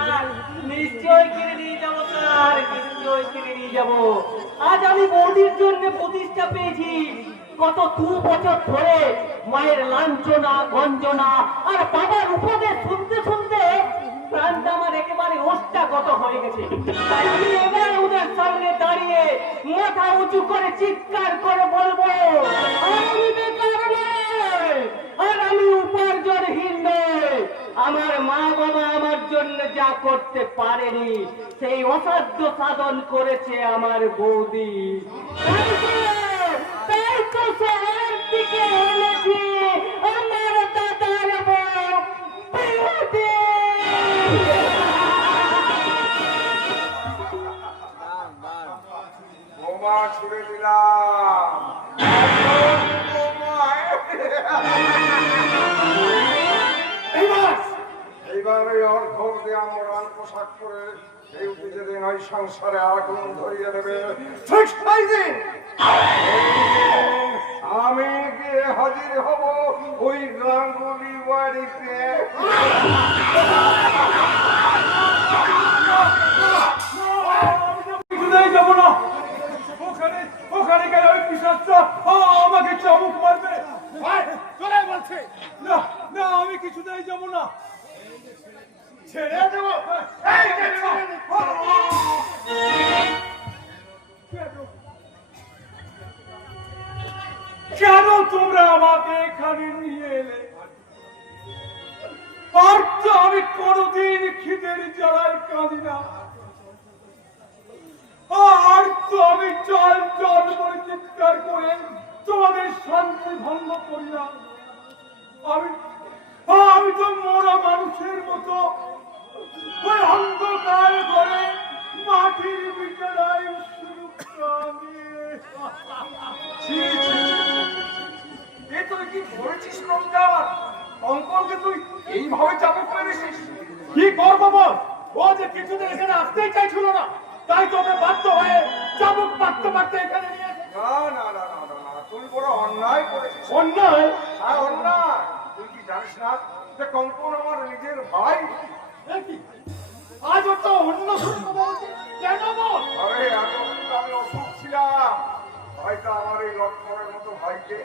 স্যার, নিশ্চয়ই কিনে নিয়ে যাবো স্যার, নিশ্চয়ই কিনে নিয়ে যাবো। আজ আমি বৌদির জন্য প্রতিষ্ঠা পেয়েছি। গত 2 বছর ধরে মায়ের লাঞ্ছনা গঞ্জনা আর বাবার উপদেশ শুনতে শুনতে প্রাণটা আমার একেবারে ওষ্ঠাগত হয়ে গেছে। তাই আমি এবার ওদের সামনে দাঁড়িয়ে মাথা উঁচু করে চিৎকার করে বলবো, আমি বেকার নই, আর আমি উপার্জনহীন নই। আমার মা বাবা আমার জন্য যা করতে পারেনি সেই অসাধ্য সাধন করেছে আমার বৌদি। তাই তো শহরের দিকে এনেছি আমার দাদার বউ বৌদি। বোমা ছুড়ে দিলাম। এইবার এই অর্ধ দিয়ে মোড়ান পোশাক পরে এই যেদিন ওই সংসারে আগুন ধরিয়ে দেবে ঠিক সেই দিন আমি গিয়ে হাজির হব ওই গাঙ্গুলি বাড়িতে। কিছুতেই যাবো না। ওখানে গেলে ওই পিশাচটা আমাকে চাবুক মারবে। চলে বলছে না না, আমি কিছুতেই যাবো না। ছেড়ে দেবো। কেন তোমরা আমাকে এখানে নিয়ে এলে? আর তো আমি কোনদিন খিদের জ্বালায় কাঁদি না। আর তো আমি জল জল করে চিৎকার করে তোমাদের শান্তি ভঙ্গ করি না। আমি তো মরা মানুষের মতো ওই অন্ধকার ঘরে মাটির বিছানায় শুরু কাঁদি। এ তুই কি বলেছিস রমজান? কঙ্কনকে তুই এইভাবে চাবুক মেরেছিস? কি করবো বল? ও যে কিছুদিন এখানে আসতেই চাইছিল না, তাই তোকে বাধ্য হয়ে চাবুক মারতে মারতে এখানে নিয়ে এসেছি। না না না না না না, তুই বড় অন্যায় করেছিস। অন্যায়? আর অন্যায় তুই কি জানিস না যে কঙ্কন আমার নিজের ভাই? এ কি? আজ তো অন্য সত্য বলছে কেন বল? আরে এতদিন আমি অসুখ ছিলাম, হয়তো আমার এই লক্ষ্মণের মতো ভাইকে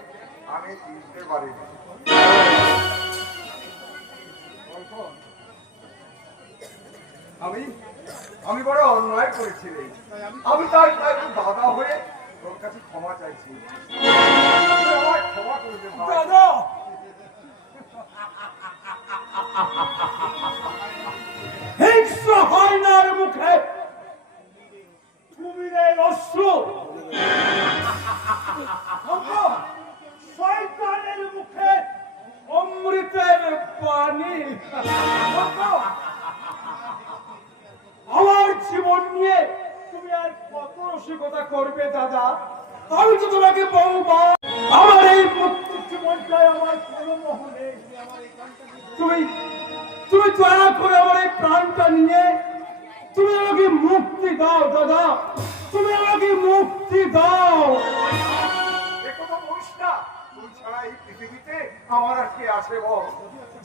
আমি চিনতে পারিনি। আমি বড় অন্যায় করেছি রে। আমি তাই একটু দাদা হয়ে তোর কাছে ক্ষমা চাইছি। তুই আমায় ক্ষমা করে দে ভাই। দাদা হিংস্র হয়নার মুখে তুমি রে অশ্রু, শয়তানের মুখে অমৃতের পানি। আমার জীবন নিয়ে তুমি আর কত রসিকতা করবে দাদা? আমি তো তোমাকে বলবো, আমার এই মুক্ত জীবনটাই আমার কোনো মোহ নেই। তুমি তুমি দয়া করে আমার এই প্রাণটা নিয়ে তুমি আমাকে মুক্তি দাও দাদা, তুমি আমাকে মুক্তি দাও। একথা বলিস না, তুই ছাড়া এই পৃথিবীতে আমার আর কি আছে বল?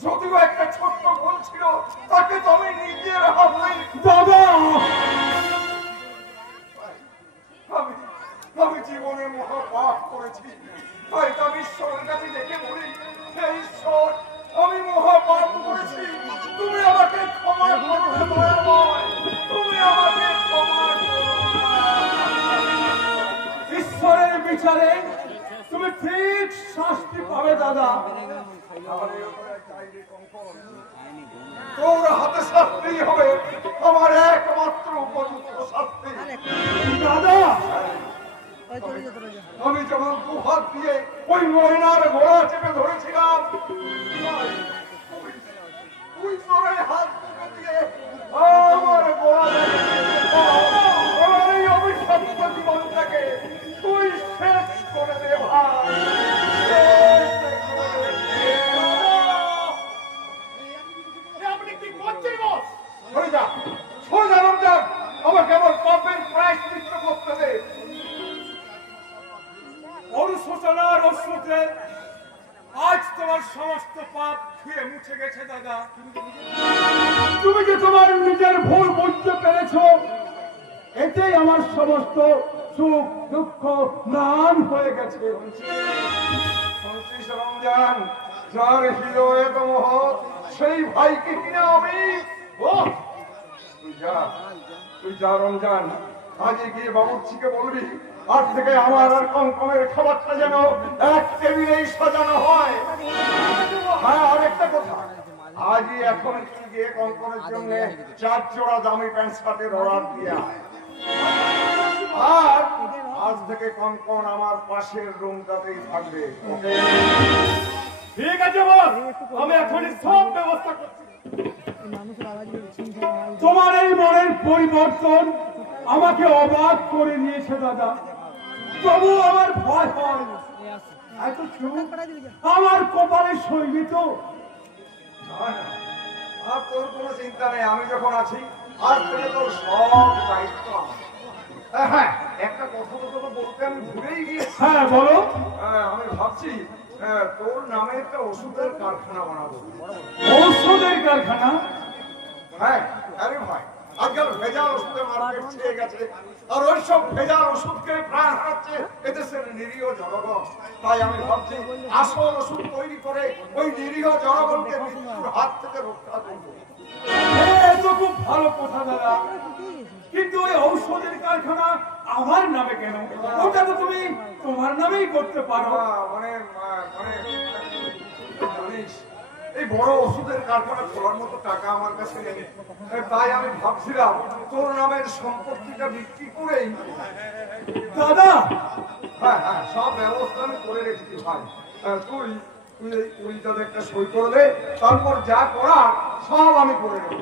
যদিও একটা ছোট্ট বোন ছিল, তাকে তো আমি নিজের হাতে দাদা আমি জীবনে মহা পাপ করেছি। তাই তো আমি ঈশ্বরের কাছে ডেকে বলি, হে ঈশ্বর, আমি মহা পাপ করেছি, তুমি আমাকে ক্ষমা করো হে দয়াময়, তুমি আমাকে ক্ষমা করো। ঈশ্বরের বিচারে তুমি ঠিক শাস্তি পাবে দাদা। তোর হাতে শাস্তি হবে আমার একমাত্র উপযুক্ত শাস্তি। দাদা আমি যখন দুহাত দিয়ে ওই মহিলার ঘোড়া চেপে ধরেছিলাম, তুই তোর এই হাত তুলে দিয়ে আমার ঘোড়া আমার এই অভিশপ্ত জীবনটাকে তুই শেষ করে দে ভাই, শেষ করে দে। আপনি কি করছেন বস? সরে যা, সরে যা রমজান, আমার কেবল পাপের প্রায়শ্চিত্ত করতে দে। অনুশোচনার অশ্রুতে আজ তোমার সমস্ত পাপ ধুয়ে মুছে গেছে দাদা। তুমি যে তোমার নিজের ভুল বুঝতে পেরেছ, এতেই আমার সমস্ত সুখ দুঃখ ম্লান হয়ে গেছে। শুনছিস রমজান, যার হৃদয় এত মহৎ, সেই ভাইকে কিনা আমি তুই যা রমজান, আজকে গিয়ে বাবুর্চিকে বলবি আজ থেকে আমার আর কঙ্কনের খাবারটা যেন এক টেবিলেই সাজানো হয়। হ্যাঁ, আর একটা কথা, আজই এখন তুই গিয়ে কঙ্কনের জন্য 4 জোড়া দামি প্যান্ট শার্টের অর্ডার দিয়ে আয়। আর আজ থেকে কঙ্কন আমার পাশের রুমটাতেই থাকবে। ওকে? ঠিক আছে বস, আমি এখনই সব ব্যবস্থা করছি। তোমার এই মনের পরিবর্তন আমাকে অবাক করে নিয়েছে দাদা, তবু আমার ভয় হয়। এত চুপ আমার কপালে সইবি তো? না, না, আর তোর কোনো চিন্তা নেই, আমি যখন আছি আজ থেকে তোর সব দায়িত্ব আমার। হ্যাঁ, একটা কথা তো তোকে বলতে আমি ভুলেই গিয়েছি। হ্যাঁ বলো। আমি ভাবছি তোর নামে একটা ওষুধের কারখানা বানাবো। ঔষধের কারখানা? হ্যাঁ, আরে ভাই, আজকাল ভেজাল ওষুধের মার্কেট ছেয়ে গেছে, আর ওই সব ভেজাল ওষুধকে প্রাণ হারাচ্ছে এদেশের নিরীহ জনগণ। তাই আমি ভাবছি আসল ওষুধ তৈরি করে ওই নিরীহ জনগণকে মৃত্যুর হাত থেকে রক্ষা করবো। তো খুব ভালো কথা দাদা, কিন্তু ওই ঔষধের কারখানা আমার নামে কেন? ওটা তো তুমি তোমার নামেই করতে পারো। মানে জানিস, এই বড় ওষুধের কারখানা খোলার মতো টাকা আমার কাছে নেই। তাই আমি ভাবছিলাম তোর নামের সম্পত্তিটা বিক্রি করেই। দাদা হ্যাঁ হ্যাঁ, সব ব্যবস্থা আমি করে রেখেছি ভাই। তুই তুই এই কুড়িটাতে একটা সই করে দে, তারপর যা করার সব আমি করে নেব।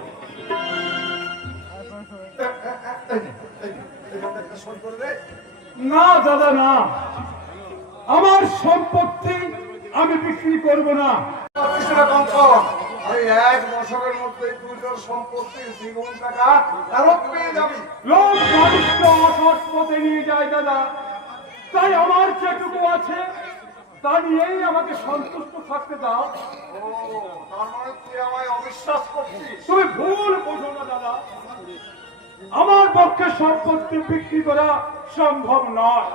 একটা সই করে দে। না দাদা না, আমার সম্পত্তি আমি বিক্রি করব না। এই 1 বছরের মধ্যে তুই তোর সম্পত্তির 2 টাকা ফেরত পেয়ে যাবি। লোক মানুষকে অসৎ পথে নিয়ে যায় দাদা, তাই আমার যেটুকু আছে তা নিয়েই আমাকে সন্তুষ্ট থাকতে দাও। ও, তার মানে তুই আমায় অবিশ্বাস করছিস? তুমি ভুল বোঝো না দাদা, আমার পক্ষে সম্পত্তি বিক্রি করা সম্ভব নয়।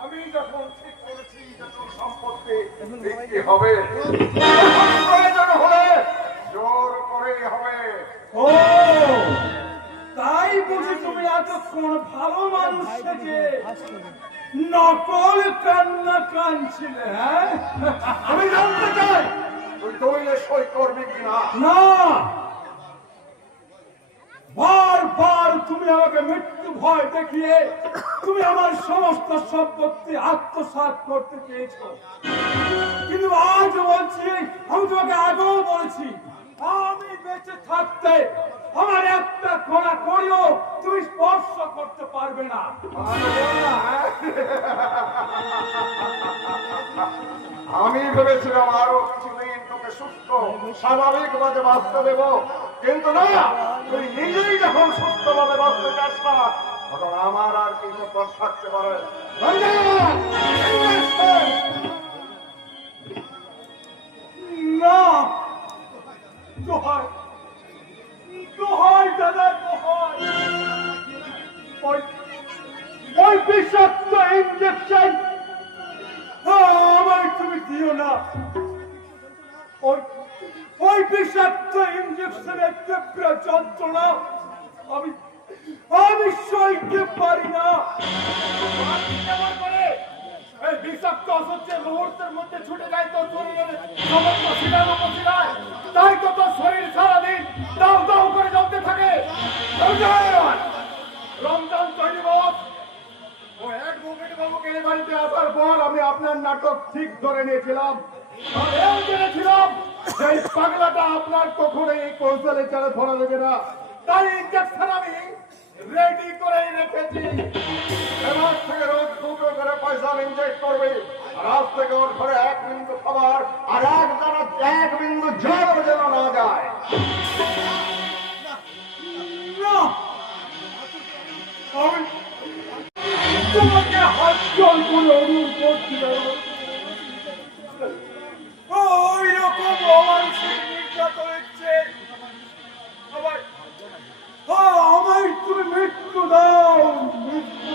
আমি যখন ঠিক করেছি যে তোর সম্পত্তি বিক্রি হবে, তখন প্রয়োজন হলে জোর করে হবে। ও, তাই বুঝি তুমি এতক্ষণ ভালো মানুষ সেজে নকল কান্না কাঁদছিলে? হ্যাঁ, আমি জানতে চাই। তুই দলিলে সই করবি কিনা? না, বারবার তুমি আমাকে মৃত্যু ভয় দেখিয়ে তুমি আমার সমস্ত সম্পত্তি আত্মসাৎ করতে চেয়েছো, কিন্তু আজ বলছি, আমি তোমাকে আগেও বলেছি, আমি বেঁচে থাকতে আমার একটা কণা করিও তুমি স্পর্শ করতে পারবে না। আমি ভেবেছিলাম আরো কিছুদিন তোকে সুস্থ স্বাভাবিক ভাবে বাঁচতে দেবো, কিন্তু না, তুই নিজেই যখন সুস্থ ভাবে বাঁচতে চাস না, তখন আমার আর কি পথ থাকতে পারে? না, দোহাই দোহাই দাদা, দোহাই, ওই বিষাক্ত ইঞ্জেকশন আমায় তুমি দিও না। ওই বিষাক্ত ইঞ্জেকশনের তীব্র যন্ত্রণা আমি সইতে পারি না। এই বিষাক্ত অসহ্যের মুহূর্তের মধ্যে ছুটে যায় তোর শরীরের সমস্ত শিরার উপশিরায়, তাই তো তোর শরীর সারাদিন দাউ দাউ করে জ্বলতে থাকে। রমজান তৈরি বস, ও অ্যাডভোকেট বাবুকে এই বাড়িতে আসার পর আমি আপনার নাটক ঠিক ধরে নিয়েছিলাম। আর এও জেনেছিলাম যে এই পাগলাটা আপনার কখনো এই কৌশলে চালে ধরা দেবে না, তাই ইঞ্জেকশন আমি রেডি করেই রেখেছি। এবার থেকে রোজ দুটো করে পয়সা ইনজেক্ট করবে, আর আজ থেকে ওর ঘরে এক বিন্দু খাবার আর এক বিন্দু জল যেন না যায়। না, আমি তোমাকে হাত জল করে অনুরোধ করছিলাম, ওই রকম অমানসিক নির্যাতনের চেয়ে আমায় তুমি মৃত্যু দাও, মৃত্যু।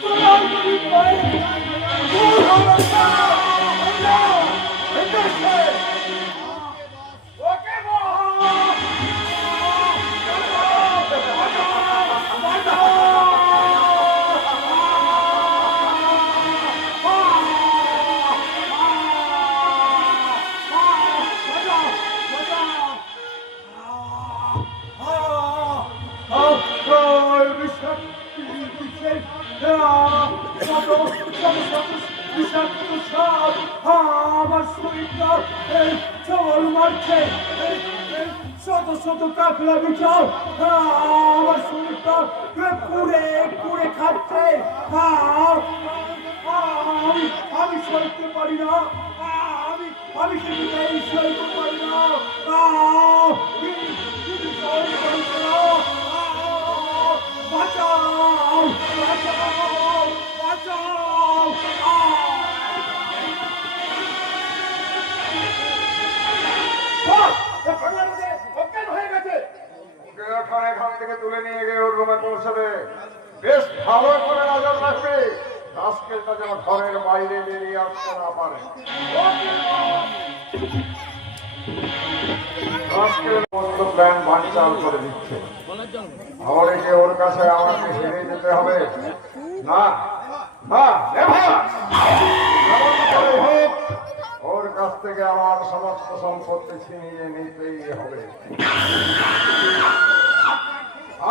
তোমার যদি পায়ে ভুল হলো না, ওকে আমার শরীরটা চল মারছে, শত শত কাকড়া বিছাও আমার শরীরটা পুড়ে পুড়ে খাচ্ছে। আমি সইতে পারি না, আমি সেটাই সইতে পারি না। বাঁচাও, বাঁচাও, বাঁচাও। এখান থেকে তুলে নিয়ে গিয়ে ওর রুমে পৌঁছাবে, বেশ ভালো করে নজর রাখবে, রাস্কেলটা যেন ঘরের বাইরে বেরিয়ে আসতে না পারে। রাস্কেল মস্ত প্ল্যান বানচাল করে দিচ্ছে, আমার যে ওর কাছে আমাকে হেরে যেতে হবে না, না, হোক ওর কাছ থেকে আমার সমস্ত সম্পত্তি ছিনিয়ে নিতেই হবে।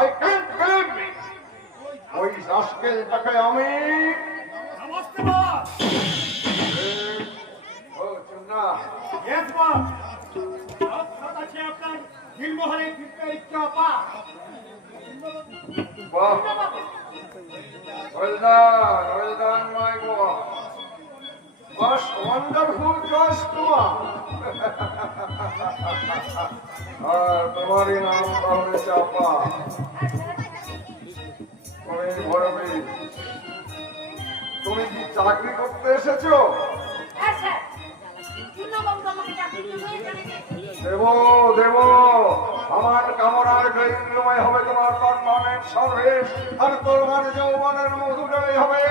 I can't believe me. ওই রাস্কেলটাকে আমি নমস্তে বস। না, Yes, boss. সাত আছে আপনার নীলমহলে ফিরতে ইচ্ছা পা। বাহ, well done, my boy. Most wonderful choice তোমার। আর তোমারই নাম তাহলে চাপা। তুমি ভরবি। তুমি কি চাকরি করতে এসেছো? হ্যাঁ স্যার, পূর্ণবাবু আমাকে চাকরি দেবে এখানে। দেব দেব, আমার কামনার গৃহময় হবে তোমার পার্মানেন্ট সার্ভিস, আর তোমার যৌবনের মধুটাই হবে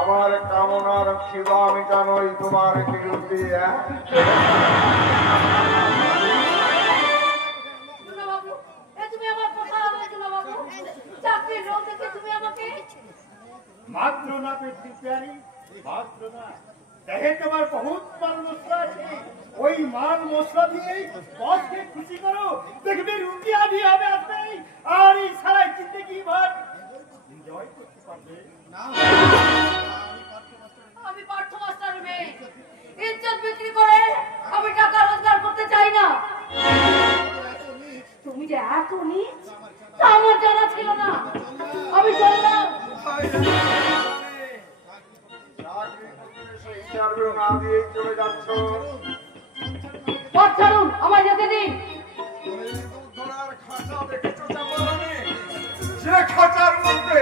আমার কামনার খিদা মিটানোই তোমার ডিউটি। পূর্ণবাবু, এ তুমি আমার কথা বলে পূর্ণবাবু, চাকরির রোল থেকে তুমি আমাকে মাত্র না পেটি প্যারি, মাত্র না। দেখে তোমার বহুত মাল মশলা আছে, ওই মাল মশলা দিয়েই বসকে খুশি করো, দেখবে রুটি আদি হবে আসবে, আর এই সারা জিন্দগি ভর এনজয় করতে পারবে। আমি পার্থ মাস্টার মেয়ে, ইজ্জত বিক্রি করে আমি টাকা রোজগার করতে চাই না। তুমি যে এত নীচ তা আমার জানা ছিল না। আমি জানলাম ইন্টারভিউ না দিয়ে চলে যাচ্ছ। পথ ছাড়ুন, আমায় যেতে দিন। যে খাঁচার মধ্যে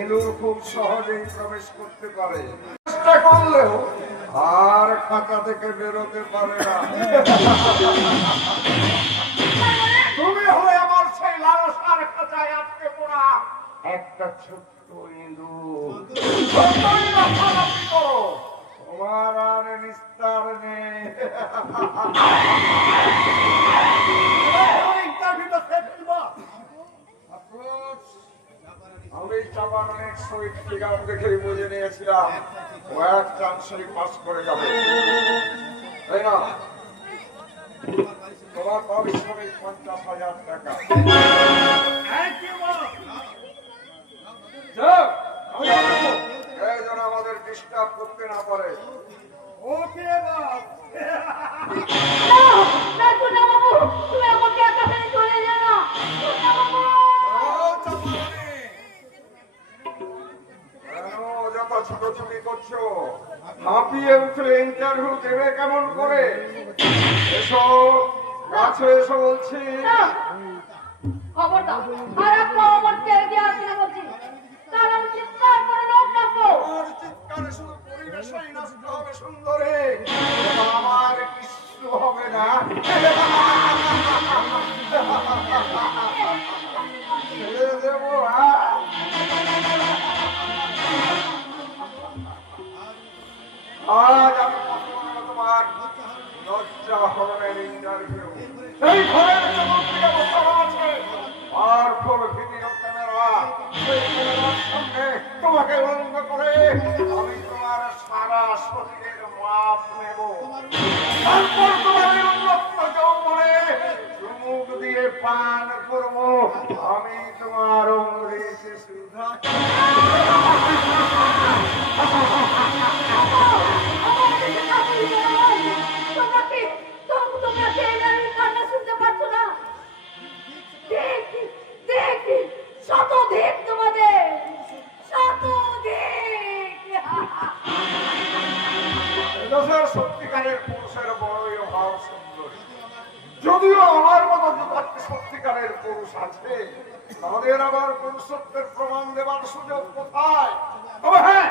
ইঁদুর খুব সহজেই প্রবেশ করতে পারে, চেষ্টা করলেও আর খাঁচা থেকে বেরোতে পারে না। তুমি হলে আমার সেই লালসার খাঁচায় আটকে পড়া একটা ছোট্ট ইঁদুর। যতই লাফালাফি করো, তোমার আর নিস্তার নেই। ইন্টারভিউটা শেষ করবো। আমি চাপার অনেক শহীদ ফিগার দেখেই বুঝে নিয়েছিলাম ও এক চান্সেই পাস করে যাবে, তাই না? তোমার পারিশ্রমিক 50,000 টাকা। Thank you boss. যাক, আমি আসবো। এই যেন আমাদের ডিস্টার্ব করতে না পারে। ওকে বস। না পূর্ণবাবু, তুমি আমাকে একা ফেলে চলে যাও না। পূর্ণবাবু, কেন যত ছোটাছুটি করছো? হাঁপিয়ে উঠলে ইন্টারভিউ দেবে কেমন করে? এসো কাছে এসো বলছি। না, খবর দাও। আর আপনি আমার তেলকে আসতে বলছি, তার আমি চিৎকার করে লোক ডাকবো। আমার চিৎকারে শুধু পরিবেশই নষ্ট হবে সুন্দরী, আমার কিছু হবে না। ছেড়ে দেবো, হ্যাঁ? আজ আমি তোমার লজ্জা হরণের ইন্টারভিউ। এই ঘরের চতুর্দিকে বসানো আছে পাওয়ারফুল ভিডিও ক্যামেরা। সেই ক্যামেরার সামনে তোমাকে উলঙ্গ করে আমি তোমার সারা শরীরের মাপ নেব। তারপর তোমার উন্মুক্ত যৌবনে চুমুক দিয়ে পান করবো আমি তোমার অমৃত সুধা। তোমরা কি এই কান্না শুনতে পাচ্ছ না? দেখ দেখ, শত দেখ তোমাদের, শত দেখ। এদেশের সত্যিকারের পুরুষের বড়ই অভাব সুন্দরী। যদিও আমার মতো দুপাট্টি সত্যিকারের পুরুষ আছে, তাদের আবার পুরুষত্বের প্রমাণ দেবার সুযোগ কোথায়? তবে হ্যাঁ,